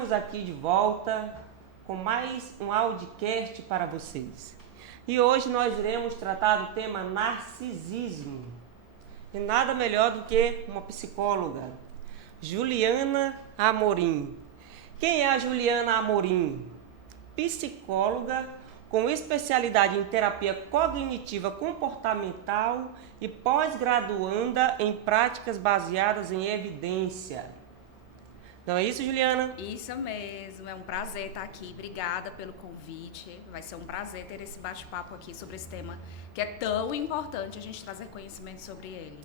Estamos aqui de volta com mais um audiocast para vocês. E hoje nós iremos tratar do tema narcisismo. E nada melhor do que uma psicóloga, Juliana Amorim. Quem é a Juliana Amorim? Psicóloga com especialidade em terapia cognitiva comportamental e pós-graduanda em práticas baseadas em evidência. Não é isso, Juliana? Isso mesmo, é um prazer estar aqui. Obrigada pelo convite. Vai ser um prazer ter esse bate-papo aqui sobre esse tema que é tão importante a gente trazer conhecimento sobre ele.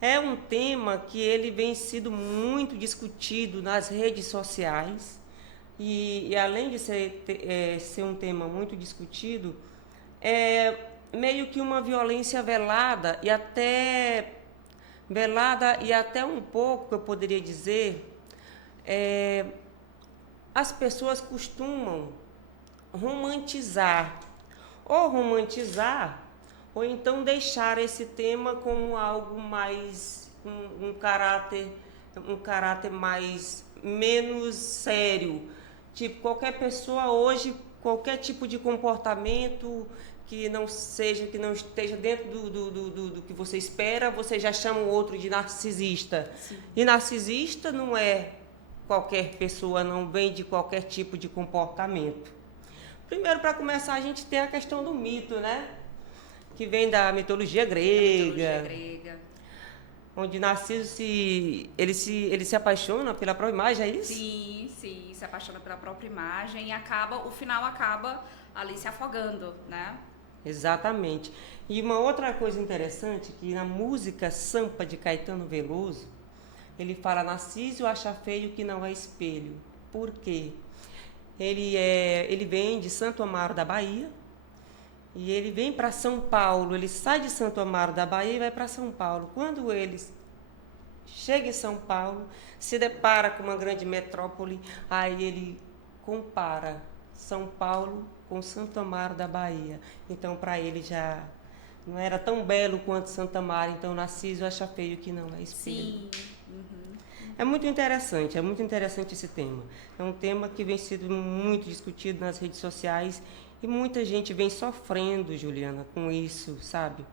É um tema que ele vem sido muito discutido nas redes sociais e além de ser um tema muito discutido, é meio que uma violência velada e até um pouco, eu poderia dizer, as pessoas costumam romantizar ou então deixar esse tema como algo mais um caráter mais menos sério. Tipo, qualquer pessoa hoje, qualquer tipo de comportamento que não esteja dentro do que você espera, você já chama o outro de narcisista. Sim. E narcisista não é qualquer pessoa, não vem de qualquer tipo de comportamento. Primeiro, para começar, a gente tem a questão do mito, né? Que vem da mitologia grega. Onde Narciso ele se apaixona pela própria imagem, é isso? Sim, se apaixona pela própria imagem e o final acaba ali se afogando, né? Exatamente. E uma outra coisa interessante, que na música Sampa de Caetano Veloso, ele fala: Narciso acha feio que não é espelho. Por quê? Ele vem de Santo Amaro da Bahia e ele vem para São Paulo. Ele sai de Santo Amaro da Bahia e vai para São Paulo. Quando ele chega em São Paulo, se depara com uma grande metrópole, aí ele compara São Paulo com Santo Amaro da Bahia. Então, para ele já não era tão belo quanto Santo Amaro. Então, Narciso acha feio que não é espelho. Sim. É muito interessante esse tema. É um tema que vem sendo muito discutido nas redes sociais e muita gente vem sofrendo, Juliana, com isso, sabe?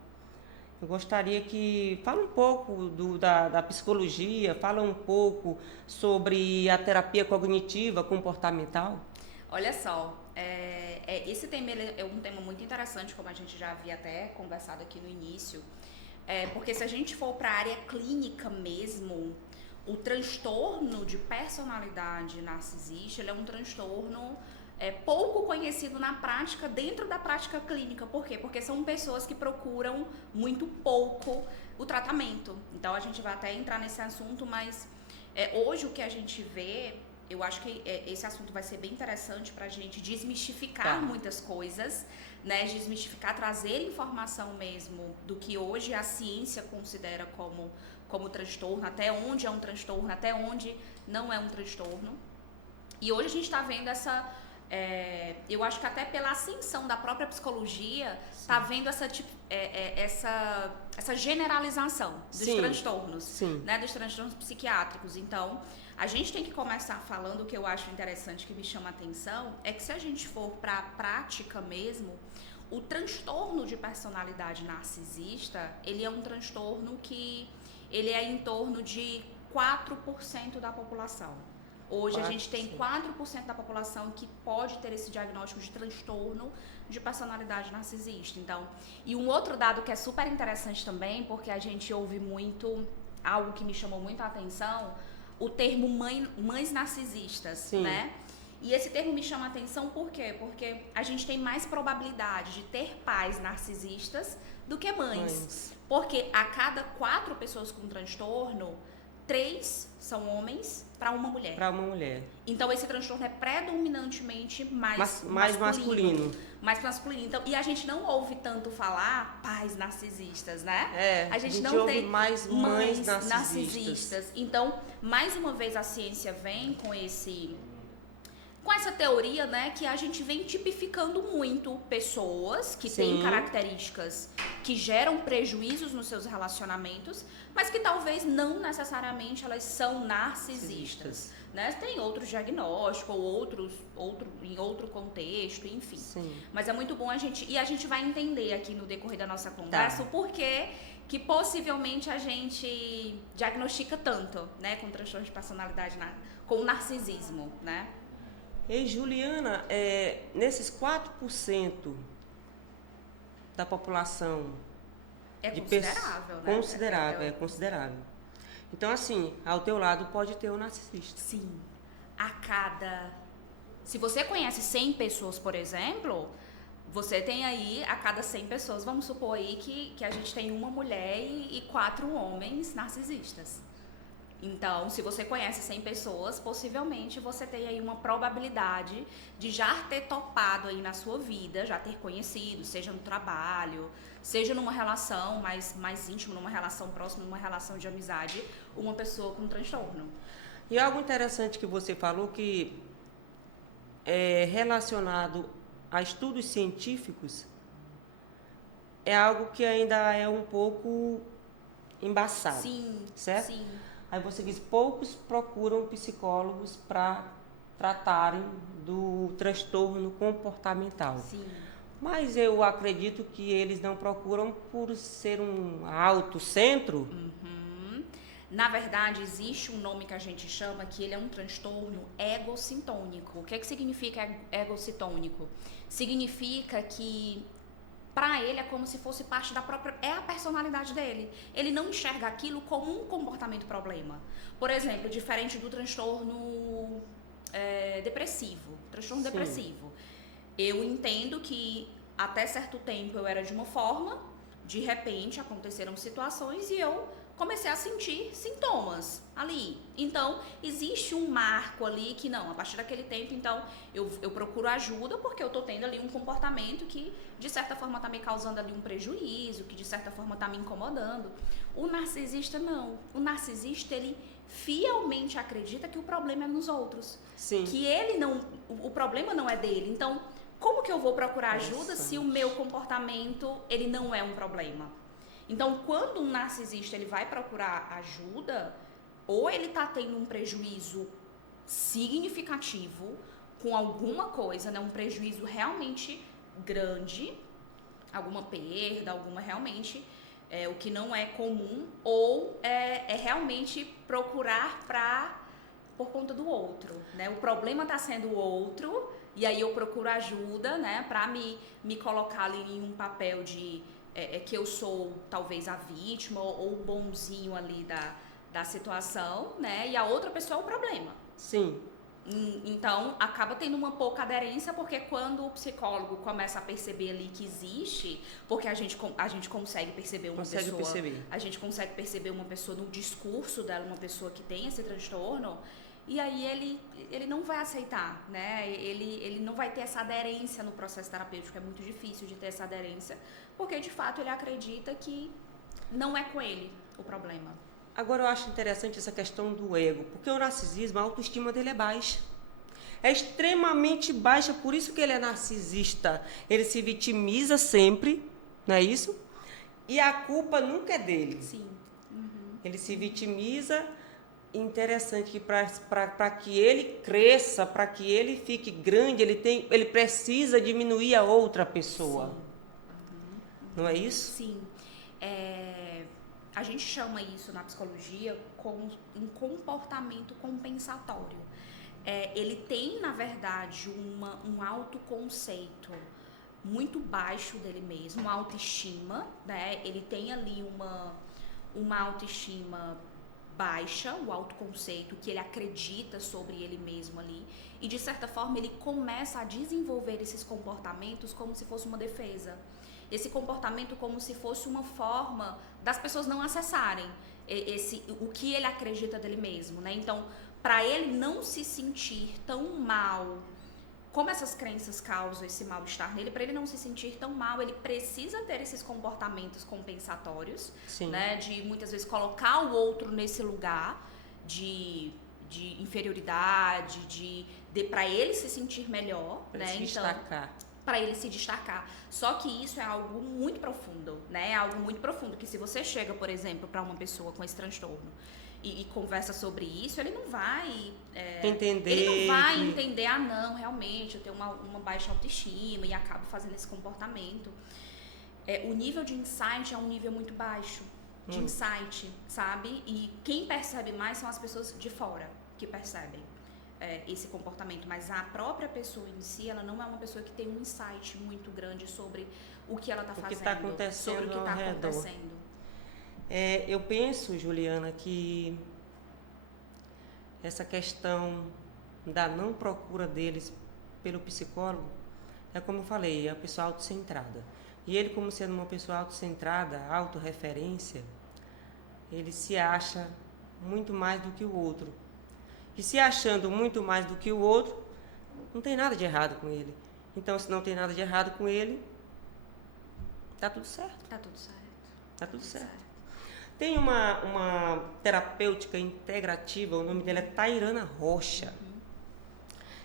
Eu gostaria que fala um pouco da psicologia, fala um pouco sobre a terapia cognitiva comportamental. Olha só, esse tema é um tema muito interessante, como a gente já havia até conversado aqui no início, porque se a gente for para a área clínica mesmo, o transtorno de personalidade narcisista, ele é um transtorno pouco conhecido na prática, dentro da prática clínica. Por quê? Porque são pessoas que procuram muito pouco o tratamento. Então, a gente vai até entrar nesse assunto, mas hoje o que a gente vê, eu acho que esse assunto vai ser bem interessante para a gente desmistificar muitas coisas, né? Desmistificar, trazer informação mesmo do que hoje a ciência considera como transtorno, até onde é um transtorno, até onde não é um transtorno. E hoje a gente está vendo eu acho que até pela ascensão da própria psicologia, está vendo essa generalização dos transtornos, né, dos transtornos psiquiátricos. Então, a gente tem que começar falando, o que eu acho interessante, que me chama a atenção, é que se a gente for para a prática mesmo, o transtorno de personalidade narcisista, ele é um transtorno que ele é em torno de 4% da população. Hoje a gente tem 4% da população que pode ter esse diagnóstico de transtorno de personalidade narcisista. Então, e um outro dado que é super interessante também, porque a gente ouve muito, algo que me chamou muito a atenção, o termo mães narcisistas, né? E esse termo me chama a atenção por quê? Porque a gente tem mais probabilidade de ter pais narcisistas do que mães. Porque a cada 4 pessoas com transtorno, 3 são homens para uma mulher. Então, esse transtorno é predominantemente mais masculino. Mais masculino. Então, e a gente não ouve tanto falar pais narcisistas, né? A gente não tem mais mães narcisistas. Então, mais uma vez a ciência vem com essa teoria, né, que a gente vem tipificando muito pessoas que têm características que geram prejuízos nos seus relacionamentos, mas que talvez não necessariamente elas são narcisistas. Né? Tem outros diagnósticos, ou em outro contexto, enfim. Sim. Mas é muito bom a gente vai entender aqui no decorrer da nossa conversa o porquê que possivelmente a gente diagnostica tanto, né, com transtorno de personalidade, com narcisismo, né? E Juliana, nesses 4% da população... É considerável, né? Considerável, é considerável. Então, assim, ao teu lado pode ter um narcisista. Sim. Se você conhece 100 pessoas, por exemplo, você tem aí, a cada 100 pessoas, vamos supor aí que a gente tem uma mulher e 4 homens narcisistas. Então, se você conhece 100 pessoas, possivelmente você tem aí uma probabilidade de já ter topado aí na sua vida, já ter conhecido, seja no trabalho, seja numa relação mais íntima, numa relação próxima, numa relação de amizade, uma pessoa com transtorno. E algo interessante que você falou que é relacionado a estudos científicos é algo que ainda é um pouco embaçado. Sim, certo? Sim. Aí você diz, poucos procuram psicólogos para tratarem do transtorno comportamental. Sim. Mas eu acredito que eles não procuram por ser um autocentro. Uhum. Na verdade, existe um nome que a gente chama que ele é um transtorno egocintônico. O que é que significa egocintônico? Significa que para ele é como se fosse parte da própria... É a personalidade dele. Ele não enxerga aquilo como um comportamento problema. Por exemplo, diferente do transtorno depressivo. Transtorno Sim. depressivo. Eu entendo que até certo tempo eu era de uma forma, de repente aconteceram situações e eu comecei a sentir sintomas ali. Então, existe um marco ali que não, a partir daquele tempo, então, eu procuro ajuda porque eu tô tendo ali um comportamento que, de certa forma, tá me causando ali um prejuízo, que de certa forma tá me incomodando. O narcisista não. O narcisista, ele fielmente acredita que o problema é nos outros. Sim. Que ele não, o problema não é dele. Então, como que eu vou procurar ajuda se o meu comportamento, ele não é um problema? Então, quando um narcisista ele vai procurar ajuda, ou ele está tendo um prejuízo significativo com alguma coisa, né, um prejuízo realmente grande, alguma perda, alguma realmente, o que não é comum, ou é realmente procurar por conta do outro, né? O problema está sendo o outro, e aí eu procuro ajuda, né, para me colocar ali em um papel de... que eu sou talvez a vítima ou o bonzinho ali da situação, né? E a outra pessoa é o problema. Sim. Então, acaba tendo uma pouca aderência, porque quando o psicólogo começa a perceber ali que existe, porque a gente consegue perceber uma pessoa... A gente consegue perceber uma pessoa no discurso dela, uma pessoa que tem esse transtorno, e aí ele não vai aceitar, né? Ele não vai ter essa aderência no processo terapêutico, é muito difícil de ter essa aderência, porque de fato ele acredita que não é com ele o problema. Agora eu acho interessante essa questão do ego, porque o narcisismo, a autoestima dele é baixa. É extremamente baixa, por isso que ele é narcisista. Ele se vitimiza sempre, não é isso? E a culpa nunca é dele. Sim. Uhum. Ele se vitimiza. Interessante que para que ele cresça, para que ele fique grande, ele precisa diminuir a outra pessoa. Uhum. Não é isso? Sim. A gente chama isso na psicologia como um comportamento compensatório. Ele tem, na verdade, um autoconceito muito baixo dele mesmo, uma autoestima, né? Ele tem ali uma autoestima baixa, o autoconceito que ele acredita sobre ele mesmo ali, e de certa forma ele começa a desenvolver esses comportamentos como se fosse uma defesa. Esse comportamento como se fosse uma forma das pessoas não acessarem o que ele acredita dele mesmo, né? Então, para ele não se sentir tão mal, como essas crenças causam esse mal-estar nele, para ele não se sentir tão mal, ele precisa ter esses comportamentos compensatórios, né? De muitas vezes colocar o outro nesse lugar de inferioridade, para ele se sentir melhor, pra né? Se destacar. para ele se destacar. Só que isso é algo muito profundo, né? É algo muito profundo, que se você chega, por exemplo, para uma pessoa com esse transtorno e conversa sobre isso, ele não vai entender. Ele não vai entender, não, realmente, eu tenho uma baixa autoestima e acabo fazendo esse comportamento. O nível de insight é um nível muito baixo de insight, sabe? E quem percebe mais são as pessoas de fora que percebem esse comportamento, mas a própria pessoa em si, ela não é uma pessoa que tem um insight muito grande sobre o que ela está fazendo, tá acontecendo sobre o que está acontecendo. Eu penso, Juliana, que essa questão da não procura deles pelo psicólogo é como eu falei, é a pessoa autocentrada. E ele, como sendo uma pessoa autocentrada, autorreferência, ele se acha muito mais do que o outro. E se achando muito mais do que o outro, não tem nada de errado com ele. Então, se não tem nada de errado com ele, tá tudo certo. Tá tudo certo. Tá tudo certo. Tem uma terapêutica integrativa, o nome dela é Tairana Rocha.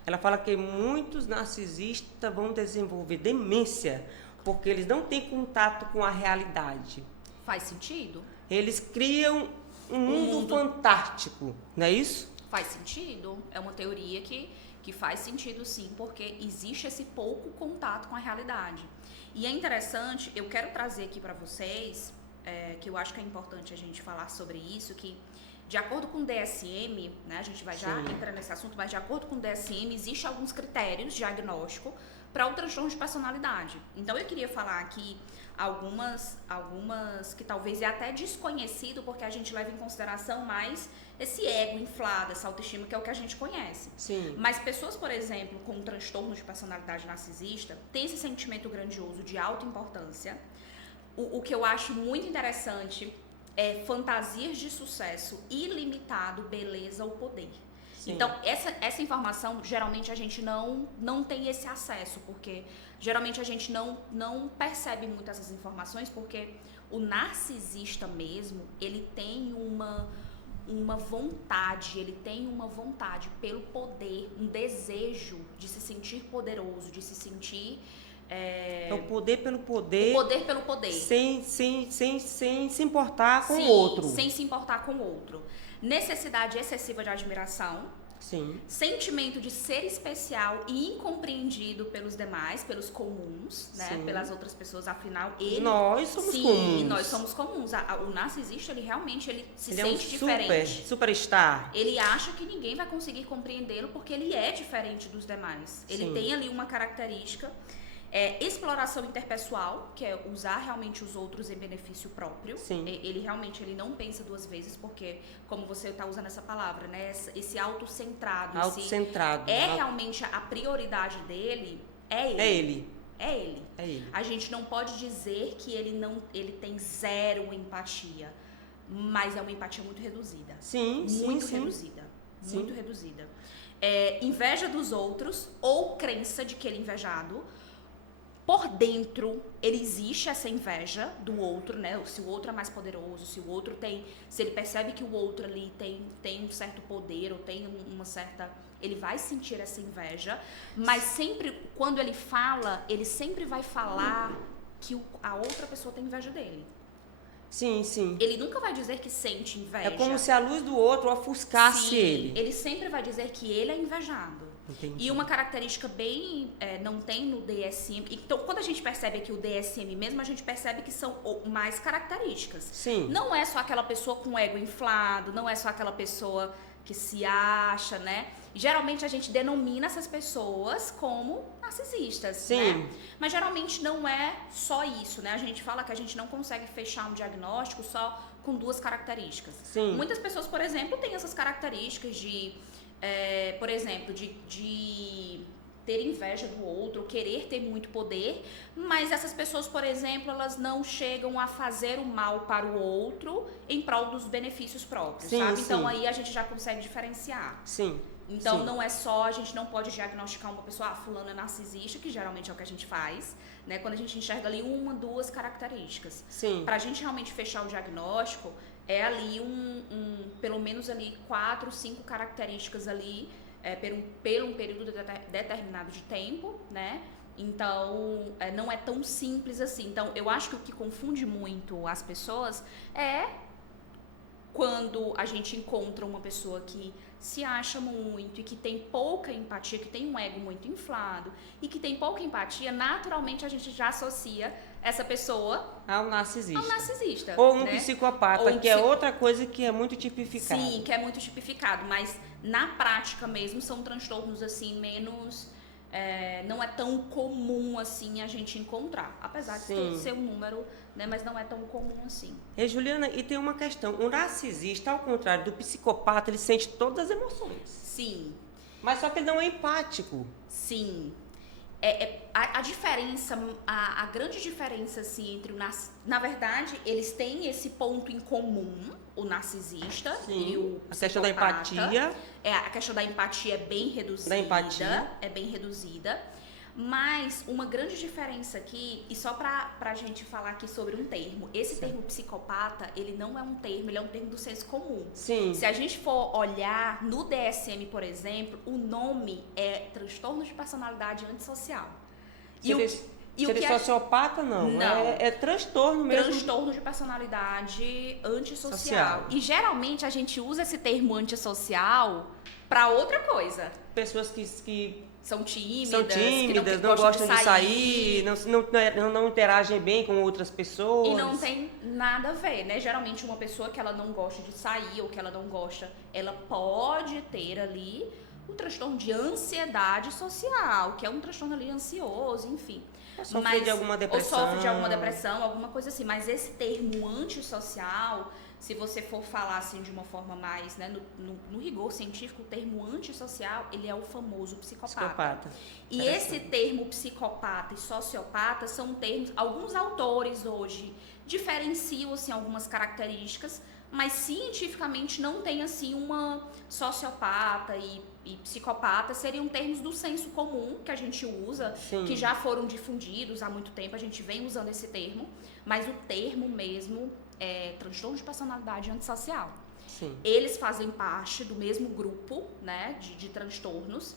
Ela fala que muitos narcisistas vão desenvolver demência porque eles não têm contato com a realidade. Faz sentido? Eles criam um mundo fantástico, não é isso? Faz sentido. É uma teoria que faz sentido, sim, porque existe esse pouco contato com a realidade. E é interessante, eu quero trazer aqui para vocês, que eu acho que é importante a gente falar sobre isso, que de acordo com o DSM, né, a gente vai já entrar nesse assunto, mas de acordo com o DSM, existem alguns critérios diagnóstico para o transtorno de personalidade. Então, eu queria falar aqui algumas que talvez é até desconhecido, porque a gente leva em consideração mais esse ego inflado, essa autoestima, que é o que a gente conhece. Sim. Mas pessoas, por exemplo, com transtorno de personalidade narcisista, têm esse sentimento grandioso de autoimportância. O que eu acho muito interessante é fantasias de sucesso ilimitado, beleza ou poder. Sim. Então, essa informação, geralmente a gente não tem esse acesso, porque geralmente a gente não percebe muito essas informações, porque o narcisista mesmo, ele tem uma vontade, pelo poder, um desejo de se sentir poderoso, de se sentir... É o poder pelo poder. O poder pelo poder. Sem se importar com o outro. Sem se importar com o outro. Necessidade excessiva de admiração. Sim. Sentimento de ser especial e incompreendido pelos demais, pelos comuns, né? Sim. Pelas outras pessoas, afinal, nós somos comuns. Sim, nós somos comuns. O narcisista, ele se sente diferente. É um superstar. Ele acha que ninguém vai conseguir compreendê-lo porque ele é diferente dos demais. Ele tem ali uma característica... exploração interpessoal, que é usar realmente os outros em benefício próprio. Sim. Ele não pensa duas vezes, porque, como você está usando essa palavra, né? Esse autocentrado. Autocentrado. Realmente a prioridade dele, é ele. A gente não pode dizer que ele tem zero empatia, mas é uma empatia muito reduzida. Muito reduzida. Inveja dos outros ou crença de que ele é invejado. Por dentro, ele existe essa inveja do outro, né? Se o outro é mais poderoso, se ele percebe que o outro ali tem um certo poder ou tem uma certa... Ele vai sentir essa inveja, mas sempre, quando ele fala, ele sempre vai falar que a outra pessoa tem inveja dele. Sim. Ele nunca vai dizer que sente inveja. É como se a luz do outro ofuscasse ele. Ele sempre vai dizer que ele é invejado. Entendi. E uma característica bem... não tem no DSM... Então, quando a gente percebe aqui o DSM mesmo, a gente percebe que são mais características. Sim. Não é só aquela pessoa com ego inflado, não é só aquela pessoa que se acha, né? Geralmente a gente denomina essas pessoas como narcisistas, Sim. né? Mas geralmente não é só isso, né? A gente fala que a gente não consegue fechar um diagnóstico só com duas características. Sim. Muitas pessoas, por exemplo, têm essas características de... por exemplo, de ter inveja do outro, querer ter muito poder, mas essas pessoas, por exemplo, elas não chegam a fazer o mal para o outro em prol dos benefícios próprios, sabe? Então aí a gente já consegue diferenciar. Sim. Então não é só, a gente não pode diagnosticar uma pessoa, fulano é narcisista, que geralmente é o que a gente faz, né? Quando a gente enxerga ali uma, duas características. Sim. Pra gente realmente fechar o diagnóstico, é ali pelo menos ali 4, 5 características ali, por um período determinado de tempo, né? Então, não é tão simples assim. Então, eu acho que o que confunde muito as pessoas é quando a gente encontra uma pessoa que se acha muito e que tem pouca empatia, que tem um ego muito inflado e que tem pouca empatia, naturalmente a gente já associa essa pessoa ao narcisista. Ou um psicopata, que é outra coisa que é muito tipificado. Sim, que é muito tipificado, mas na prática mesmo são transtornos assim menos... não é tão comum assim a gente encontrar, apesar de ser um número, né, mas não é tão comum assim. Juliana, e tem uma questão, o narcisista, ao contrário do psicopata, ele sente todas as emoções. Sim. Mas só que ele não é empático. Sim. A diferença, a grande diferença assim entre na verdade, eles têm esse ponto em comum, o narcisista e o psicopata. A questão da empatia. A questão da empatia é bem reduzida. É bem reduzida. Mas uma grande diferença aqui, e só pra gente falar aqui sobre um termo, esse termo psicopata, ele não é um termo, ele é um termo do senso comum. Sim. Se a gente for olhar no DSM, por exemplo, o nome é transtorno de personalidade antissocial. Seria sociopata, não. É transtorno mesmo. Transtorno de personalidade antissocial. E geralmente a gente usa esse termo antissocial pra outra coisa. Pessoas que são tímidas, que não gostam de sair, não interagem bem com outras pessoas. E não tem nada a ver, né? Geralmente uma pessoa que ela não gosta de sair ou que ela não gosta, ela pode ter ali um transtorno de ansiedade social, que é um transtorno ali ansioso, enfim. Ou sofre de alguma depressão. Ou sofre de alguma depressão, alguma coisa assim. Mas esse termo antissocial, se você for falar assim de uma forma mais, né, no rigor científico, o termo antissocial, ele é o famoso psicopata. E esse termo psicopata e sociopata são termos, alguns autores hoje diferenciam assim algumas características, mas cientificamente não tem assim uma sociopata e psicopata, seriam termos do senso comum que a gente usa, que já foram difundidos há muito tempo, a gente vem usando esse termo, mas o termo mesmo é transtorno de personalidade antissocial. Sim. Eles fazem parte do mesmo grupo, né, de transtornos.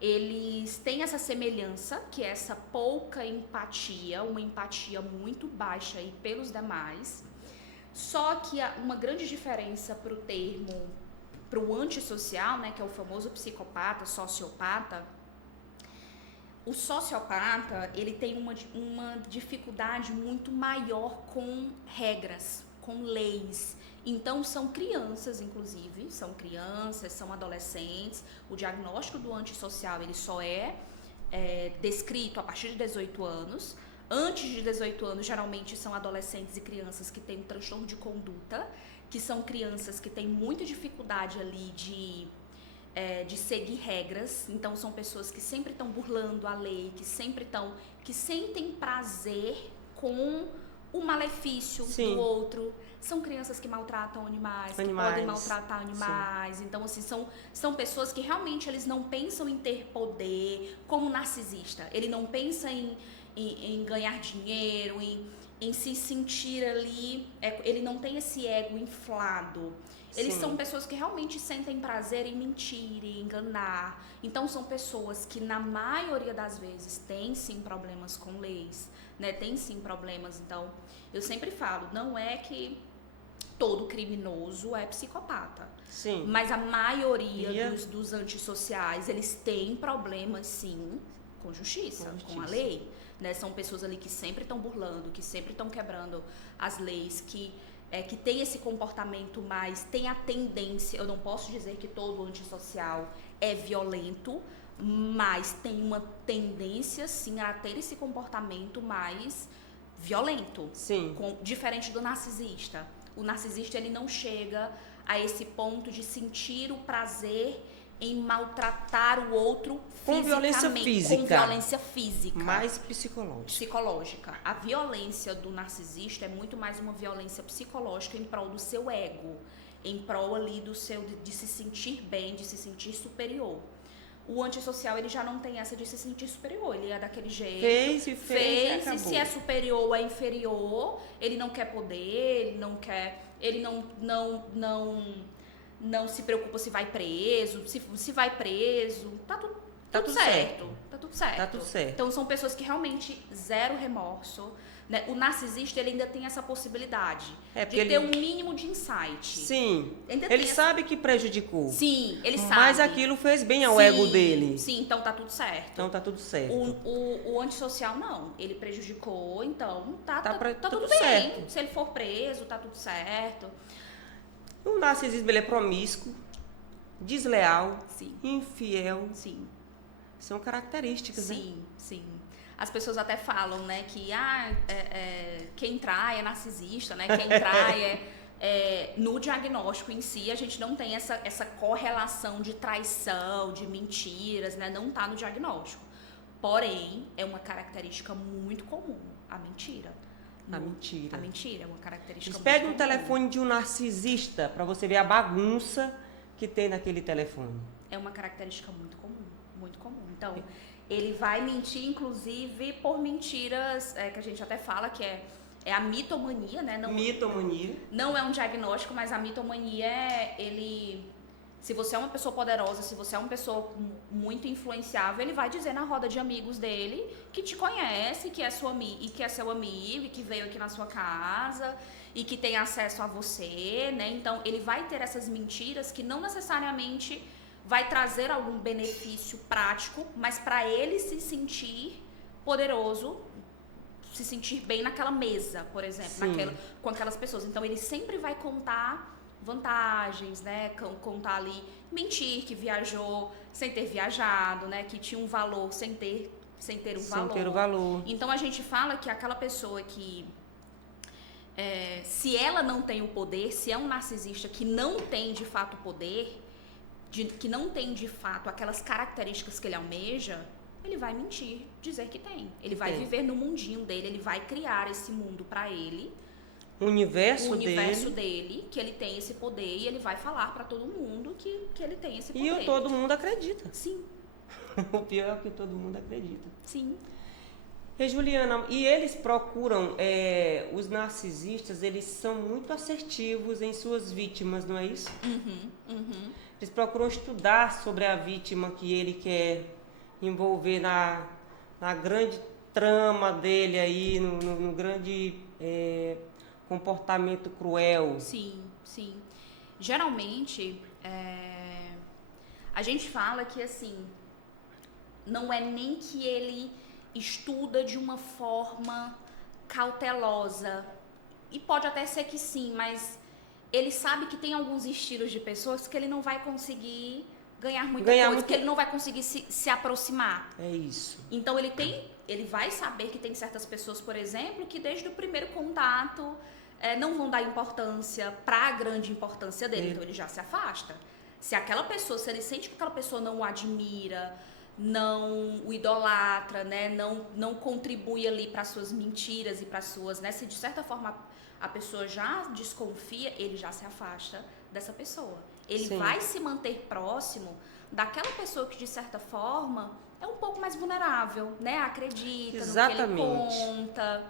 Eles têm essa semelhança, que é essa pouca empatia, uma empatia muito baixa aí pelos demais. Só que uma grande diferença para o termo, para o antissocial, né, que é o famoso psicopata, sociopata. O sociopata, ele tem uma dificuldade muito maior com regras, com leis. Então, são crianças, inclusive, são adolescentes. O diagnóstico do antissocial, ele só é descrito a partir de 18 anos. Antes de 18 anos, geralmente, são adolescentes e crianças que têm um transtorno de conduta, que são crianças que têm muita dificuldade ali de seguir regras. Então são pessoas que sempre estão burlando a lei, que sentem prazer com o malefício do outro. São crianças que maltratam animais. Que podem maltratar animais. Sim. Então assim, são pessoas que realmente eles não pensam em ter poder, como o narcisista. Ele não pensa em ganhar dinheiro, em se sentir ali, ele não tem esse ego inflado. Eles são pessoas que realmente sentem prazer em mentir, em enganar. Então, são pessoas que, na maioria das vezes, têm sim problemas com leis, né? Tem sim problemas. Então, eu sempre falo, não é que todo criminoso é psicopata. Sim. Mas a maioria dos antissociais, eles têm problemas, sim, com justiça, com a lei. Né? São pessoas ali que sempre estão burlando, que sempre estão quebrando as leis, que tem esse comportamento mais, tem a tendência, eu não posso dizer que todo antissocial é violento, mas tem uma tendência, sim, a ter esse comportamento mais violento. Sim. Diferente do narcisista. O narcisista, ele não chega a esse ponto de sentir o prazer em maltratar o outro com violência física. Com violência física. Mais psicológica. A violência do narcisista é muito mais uma violência psicológica em prol do seu ego, em prol ali de se sentir bem, de se sentir superior. O antissocial, ele já não tem essa de se sentir superior, ele é daquele jeito. Fez e se é superior ou é inferior, ele não quer poder, ele não se preocupa se vai preso, se vai preso, tá Tá tudo certo. Tá tudo certo. Tá tudo certo. Então são pessoas que realmente zero remorso. Né? O narcisista, ele ainda tem essa possibilidade de ter um mínimo de insight. Sim, ele sabe que prejudicou. Sim, ele sabe. Mas aquilo fez bem ao ego dele. Sim, então tá tudo certo. Então tá tudo certo. O antissocial não, ele prejudicou, então tá tudo certo. bem. Se ele for preso, tá tudo certo. O narcisismo, ele é promíscuo, desleal, sim, infiel. Sim. São características, né? Sim, sim. As pessoas até falam, né, que quem trai é narcisista, né? Quem trai no diagnóstico em si, a gente não tem essa correlação de traição, de mentiras, né? Não tá no diagnóstico. Porém, é uma característica muito comum, a mentira. A mentira. A mentira é uma característica muito Pegue um comum. telefone de um narcisista para você ver a bagunça que tem naquele telefone. É uma característica muito comum, muito comum. Então, ele vai mentir, inclusive, por mentiras, que a gente até fala que é a mitomania, né? Mitomania. Não é um diagnóstico, mas a mitomania se você é uma pessoa poderosa, se você é uma pessoa muito influenciável, ele vai dizer na roda de amigos dele que te conhece, que é seu amigo, e que veio aqui na sua casa e que tem acesso a você, né? Então, ele vai ter essas mentiras que não necessariamente vai trazer algum benefício prático, mas para ele se sentir poderoso, se sentir bem naquela mesa, por exemplo, com aquelas pessoas. Então, ele sempre vai contar vantagens, né? Contar ali, mentir que viajou sem ter viajado, né? Que tinha um valor sem ter o valor. Então, a gente fala que aquela pessoa que se ela não tem o poder, se é um narcisista que não tem de fato o poder, que não tem de fato aquelas características que ele almeja, ele vai mentir, dizer que tem. Ele vai viver no mundinho dele, ele vai criar esse mundo para ele. O universo dele, que ele tem esse poder, e ele vai falar para todo mundo que ele tem esse poder. E todo mundo acredita. Sim. O pior é que todo mundo acredita. Sim. E Juliana, e eles procuram, os narcisistas, eles são muito assertivos em suas vítimas, não é isso? Uhum. Eles procuram estudar sobre a vítima que ele quer envolver na grande trama dele aí, no grande comportamento cruel. Sim. Geralmente, a gente fala que, assim, não é nem que ele estuda de uma forma cautelosa. E pode até ser que sim, mas ele sabe que tem alguns estilos de pessoas que ele não vai conseguir ganhar muita coisa, que ele não vai conseguir se aproximar. É isso. Então ele vai saber que tem certas pessoas, por exemplo, que desde o primeiro contato não vão dar importância para a grande importância dele. Então ele já se afasta. Se ele sente que aquela pessoa não o admira, não o idolatra, né? Não contribui ali para suas mentiras e para suas, né? Se de certa forma a pessoa já desconfia, ele já se afasta dessa pessoa. Ele vai se manter próximo daquela pessoa que de certa forma é um pouco mais vulnerável, né? Acredita no que ele conta.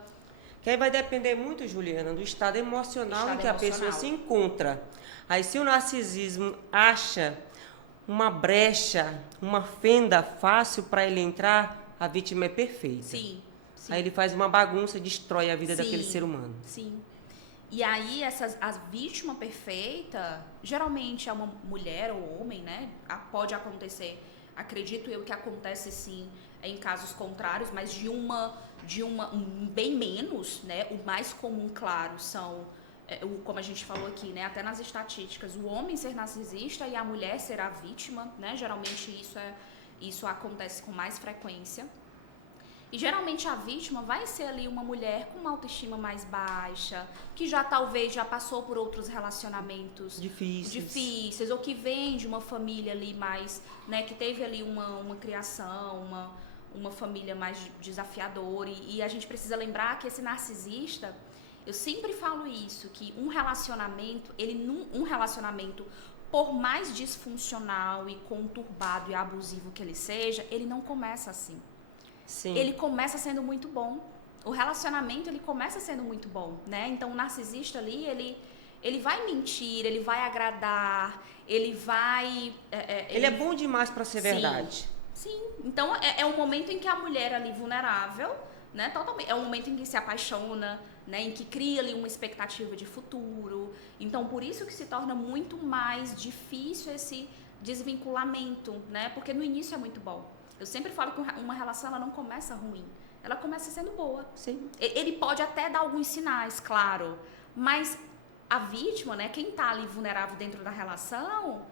Que aí vai depender muito, Juliana, do estado emocional em que a pessoa se encontra. Aí se o narcisismo acha uma brecha, uma fenda fácil para ele entrar, a vítima é perfeita. Sim. Aí ele faz uma bagunça e destrói a vida daquele ser humano. Sim. E aí a vítima perfeita, geralmente é uma mulher ou homem, né? Pode acontecer, acredito eu que acontece sim em casos contrários, mas bem menos, né? O mais comum, claro, são como a gente falou aqui, né, até nas estatísticas, o homem ser narcisista e a mulher ser a vítima, né, geralmente isso acontece com mais frequência. E geralmente a vítima vai ser ali uma mulher com uma autoestima mais baixa, que talvez já passou por outros relacionamentos difíceis, ou que vem de uma família ali mais, né, que teve ali uma criação, uma família mais desafiadora. E a gente precisa lembrar que esse narcisista, eu sempre falo isso, que um relacionamento, por mais disfuncional e conturbado e abusivo que ele seja, ele não começa assim. Sim. Ele começa sendo muito bom. O relacionamento, ele começa sendo muito bom, né? Então, o narcisista ali, ele vai mentir, ele vai agradar, ele vai... ele é bom demais para ser verdade. Sim, então é um momento em que a mulher ali vulnerável, né, totalmente, é um momento em que se apaixona, né, em que cria ali uma expectativa de futuro. Então, por isso que se torna muito mais difícil esse desvinculamento, né, porque no início é muito bom. Eu sempre falo que uma relação ela não começa ruim, ela começa sendo boa. Sim. Ele pode até dar alguns sinais, claro, mas a vítima, né, quem tá ali vulnerável dentro da relação,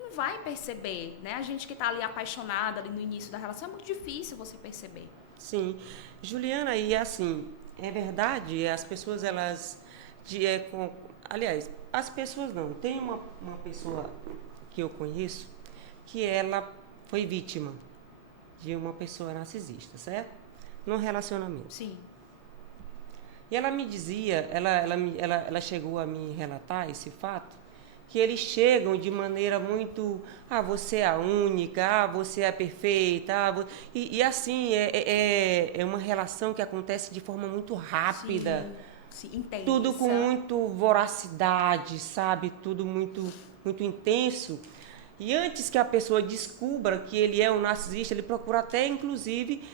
não vai perceber, né? A gente que tá ali apaixonada ali no início da relação, é muito difícil você perceber. Sim. Juliana, e assim, é verdade, as pessoas, elas... aliás, as pessoas não. Tem uma pessoa que eu conheço que ela foi vítima de uma pessoa narcisista, certo? Num relacionamento. Sim. E ela me dizia, ela chegou a me relatar esse fato, que eles chegam de maneira muito, você é a única, você é a perfeita, e assim, é uma relação que acontece de forma muito rápida. Sim, intensa. Tudo com muito voracidade, sabe? Tudo muito, muito intenso. E antes que a pessoa descubra que ele é um narcisista, ele procura até, inclusive,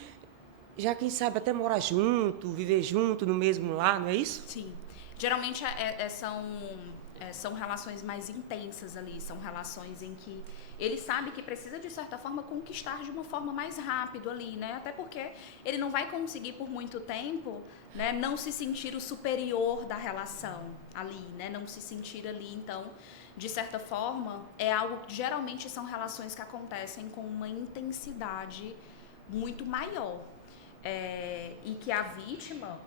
já quem sabe até morar junto, viver junto no mesmo lar, não é isso? Sim. Geralmente são relações mais intensas ali, são relações em que ele sabe que precisa, de certa forma, conquistar de uma forma mais rápido ali, né? Até porque ele não vai conseguir por muito tempo, né, não se sentir o superior da relação ali, né? Não se sentir ali, então, de certa forma, é algo que geralmente são relações que acontecem com uma intensidade muito maior. E que a vítima,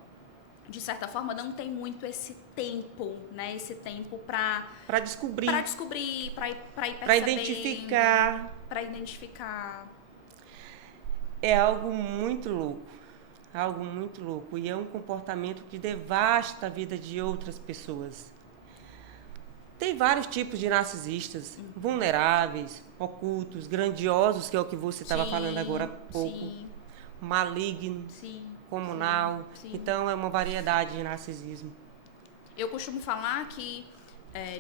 de certa forma, não tem muito esse tempo, né? Esse tempo para descobrir, para ir percebendo, para identificar. É algo muito louco, e é um comportamento que devasta a vida de outras pessoas. Tem vários tipos de narcisistas, vulneráveis, ocultos, grandiosos, que é o que você estava falando agora há pouco, sim. Maligno, Sim, comunal. sim. Então é uma variedade de narcisismo. Eu costumo falar que,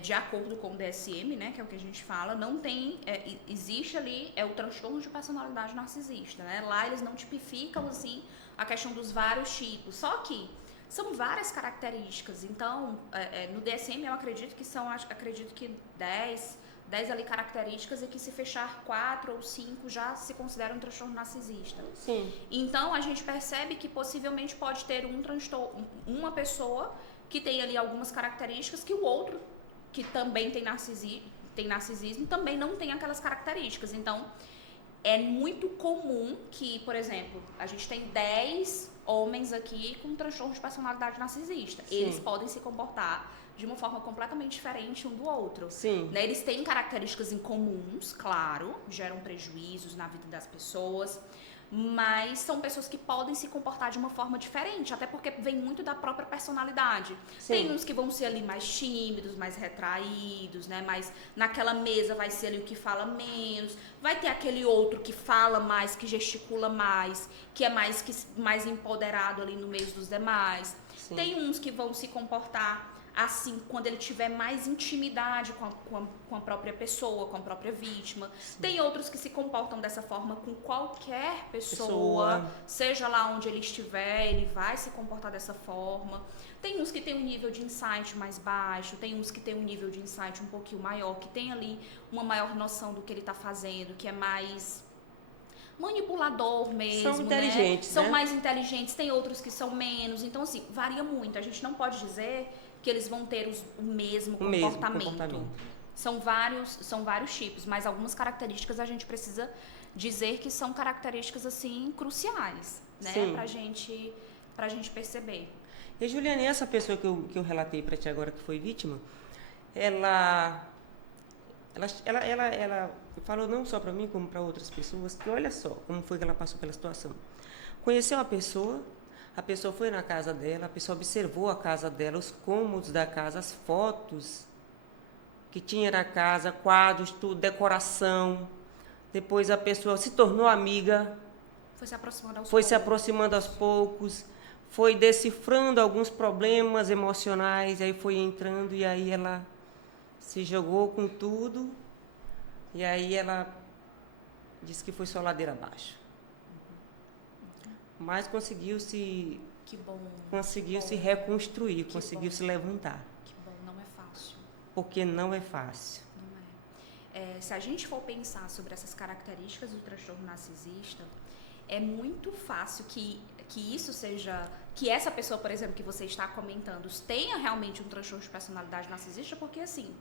de acordo com o DSM, né, que é o que a gente fala, não tem, existe ali o transtorno de personalidade narcisista, né? Lá eles não tipificam assim a questão dos vários tipos, só que são várias características. Então, no DSM eu acredito que 10 ali características, e que se fechar 4 ou 5 já se considera um transtorno narcisista. Sim. Então a gente percebe que possivelmente pode ter um transtorno, uma pessoa que tem ali algumas características que o outro, que também tem narcisismo, também não tem aquelas características. Então é muito comum que, por exemplo, a gente tem 10 homens aqui com transtorno de personalidade narcisista. Sim. Eles podem se comportar de uma forma completamente diferente um do outro. Sim. Né? Eles têm características em comuns, claro, geram prejuízos na vida das pessoas, mas são pessoas que podem se comportar de uma forma diferente, até porque vem muito da própria personalidade. Sim. Tem uns que vão ser ali mais tímidos, mais retraídos, né? Mas naquela mesa vai ser ali o que fala menos, vai ter aquele outro que fala mais, que gesticula mais, que é mais empoderado ali no meio dos demais. Sim. Tem uns que vão se comportar assim, quando ele tiver mais intimidade com a própria pessoa, com a própria vítima. Sim. Tem outros que se comportam dessa forma com qualquer pessoa, seja lá onde ele estiver, ele vai se comportar dessa forma. Tem uns que tem um nível de insight mais baixo, tem uns que tem um nível de insight um pouquinho maior, que tem ali uma maior noção do que ele está fazendo, que é mais manipulador mesmo, são inteligentes, né? São mais inteligentes, tem outros que são menos. Então, assim, varia muito. A gente não pode dizer que eles vão ter o mesmo comportamento. São vários tipos, mas algumas características a gente precisa dizer que são características assim cruciais, né, pra gente perceber. E Juliane, essa pessoa que eu relatei para ti agora, que foi vítima, ela falou não só para mim como para outras pessoas, que olha só como foi que ela passou pela situação. Conheceu a pessoa foi na casa dela, a pessoa observou a casa dela, os cômodos da casa, as fotos que tinha na casa, quadros, tudo, decoração. Depois a pessoa se tornou amiga. Foi se aproximando aos poucos. Foi decifrando alguns problemas emocionais, aí foi entrando, e aí ela se jogou com tudo. E aí ela disse que foi só ladeira abaixo. Mas conseguiu se... Que bom. Conseguiu que se bom. reconstruir, Que conseguiu bom. se levantar. Que bom, não é fácil. Porque não é fácil. Não é. Se a gente for pensar sobre essas características do transtorno narcisista, é muito fácil que isso seja... Que essa pessoa, por exemplo, que você está comentando, tenha realmente um transtorno de personalidade narcisista, porque assim,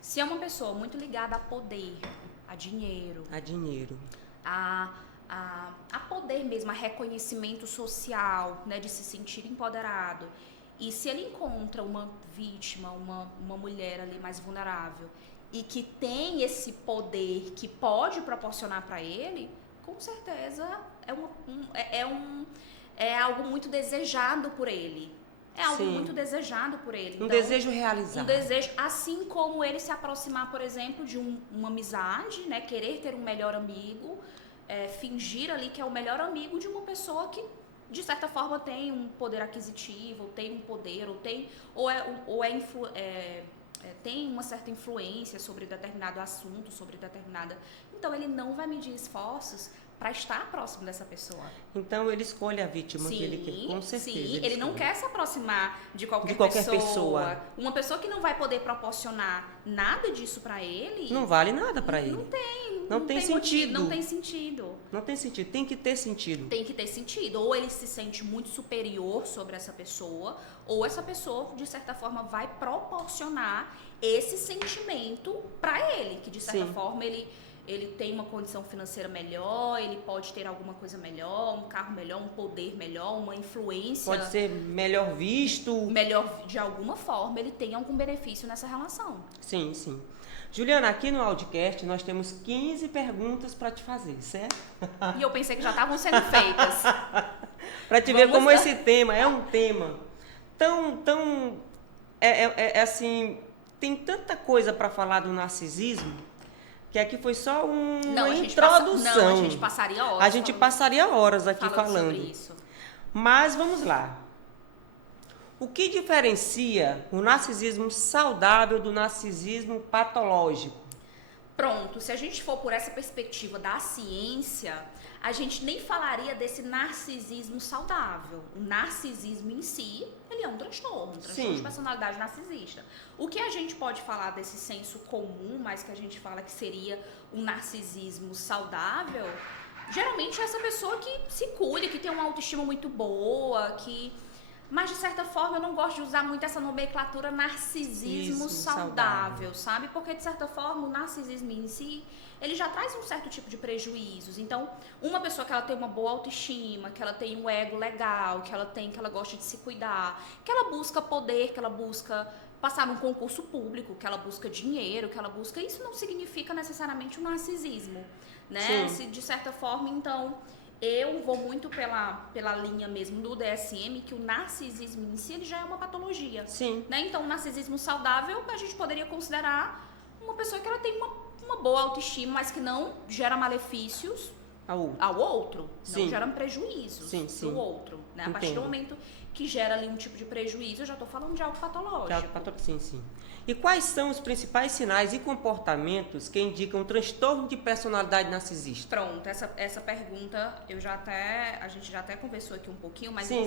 se é uma pessoa muito ligada a poder, a dinheiro... A dinheiro. A poder mesmo, a reconhecimento social, né, de se sentir empoderado. E se ele encontra uma vítima, uma mulher ali mais vulnerável e que tem esse poder que pode proporcionar para ele, com certeza é algo muito desejado por ele. É algo Sim. muito desejado por ele. Um Então, desejo realizado. Um desejo, assim como ele se aproximar, por exemplo, de uma amizade, né, querer ter um melhor amigo, fingir ali que é o melhor amigo de uma pessoa que, de certa forma, tem um poder aquisitivo, ou tem um poder, tem uma certa influência sobre determinado assunto, sobre determinada... Então, ele não vai medir esforços para estar próximo dessa pessoa. Então, ele escolhe a vítima que ele quer, com certeza. Sim, ele não quer se aproximar de qualquer pessoa. Uma pessoa que não vai poder proporcionar nada disso para ele... Não vale nada para ele. Não tem sentido. Motivo, não tem sentido. Não tem sentido. Tem que ter sentido. Tem que ter sentido. Ou ele se sente muito superior sobre essa pessoa, ou essa pessoa, de certa forma, vai proporcionar esse sentimento para ele, que de certa forma ele tem uma condição financeira melhor, ele pode ter alguma coisa melhor, um carro melhor, um poder melhor, uma influência... Pode ser melhor visto. Melhor, de alguma forma, ele tem algum benefício nessa relação. Sim, sim. Juliana, aqui no Audicast nós temos 15 perguntas para te fazer, certo? E eu pensei que já estavam sendo feitas. Para te ver como esse tema é um tema tão assim, tem tanta coisa para falar do narcisismo, que aqui foi só uma introdução. A gente passaria horas. A gente passaria horas aqui falando. Sobre isso. Mas vamos lá. O que diferencia o narcisismo saudável do narcisismo patológico? Pronto, se a gente for por essa perspectiva da ciência, a gente nem falaria desse narcisismo saudável. O narcisismo em si, ele é um transtorno de personalidade narcisista. O que a gente pode falar desse senso comum, mas que a gente fala que seria um narcisismo saudável, geralmente é essa pessoa que se cuida, que tem uma autoestima muito boa, que... Mas, de certa forma, eu não gosto de usar muito essa nomenclatura narcisismo saudável, sabe? Porque, de certa forma, o narcisismo em si, ele já traz um certo tipo de prejuízos. Então, uma pessoa que ela tem uma boa autoestima, que ela tem um ego legal, que ela gosta de se cuidar, que ela busca poder, que ela busca passar num concurso público, que ela busca dinheiro, que ela busca... Isso não significa necessariamente um narcisismo, né? Se, de certa forma, então... Eu vou muito pela linha mesmo do DSM, que o narcisismo em si ele já é uma patologia. Sim. Né? Então, o narcisismo saudável, a gente poderia considerar uma pessoa que ela tem uma boa autoestima, mas que não gera malefícios ao outro. Não gera prejuízos pro outro. Né? A partir do momento que gera ali um tipo de prejuízo, eu já estou falando de algo patológico. Sim. E quais são os principais sinais e comportamentos que indicam um transtorno de personalidade narcisista? Pronto, essa pergunta a gente já até conversou aqui um pouquinho, mas vou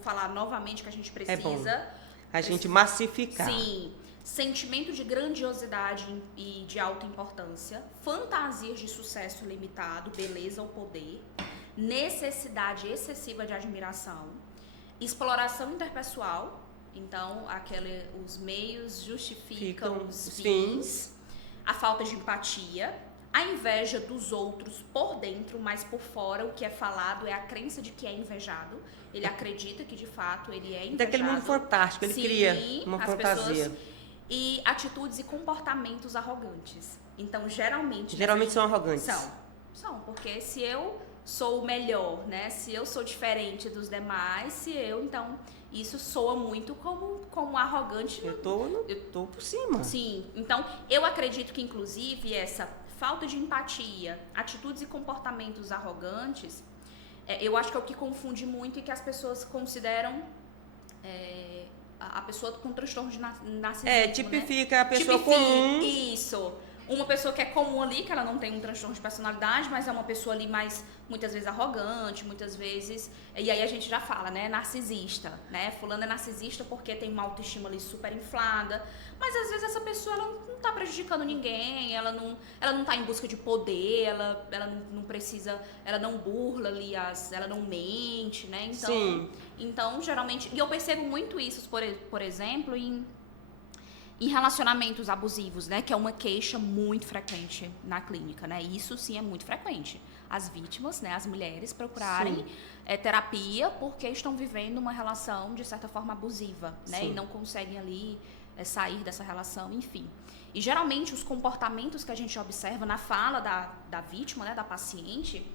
falar novamente que a gente precisa... A gente massificar. Sim. Sentimento de grandiosidade e de alta importância, fantasias de sucesso limitado, beleza ou poder, necessidade excessiva de admiração, exploração interpessoal. Então, os meios justificam os fins, a falta de empatia, a inveja dos outros por dentro, mas por fora o que é falado é a crença de que é invejado. Ele acredita que, de fato, ele é invejado. Daquele mundo fantástico, ele cria uma fantasia. E atitudes e comportamentos arrogantes. Então, geralmente são arrogantes. São, porque se eu sou o melhor, né? Se eu sou diferente dos demais, então... Isso soa muito como arrogante. Eu tô por cima. Sim. Então, eu acredito que, inclusive, essa falta de empatia, atitudes e comportamentos arrogantes, eu acho que é o que confunde muito e que as pessoas consideram a pessoa com transtorno de narcisismo. Tipifica a pessoa comum. Isso. Uma pessoa que é comum ali, que ela não tem um transtorno de personalidade, mas é uma pessoa ali mais, muitas vezes arrogante, muitas vezes, e aí a gente já fala, né, narcisista, né, fulano é narcisista porque tem uma autoestima ali super inflada, mas às vezes essa pessoa, ela não tá prejudicando ninguém, ela não tá em busca de poder, ela não precisa, ela não burla ali, ela não mente, né, então, Sim. Então geralmente, e eu percebo muito isso, por exemplo, em relacionamentos abusivos, né, que é uma queixa muito frequente na clínica, né, isso sim é muito frequente. As vítimas, né, as mulheres procurarem terapia porque estão vivendo uma relação, de certa forma, abusiva, né, e não conseguem ali sair dessa relação, enfim. E geralmente os comportamentos que a gente observa na fala da vítima, né, da paciente,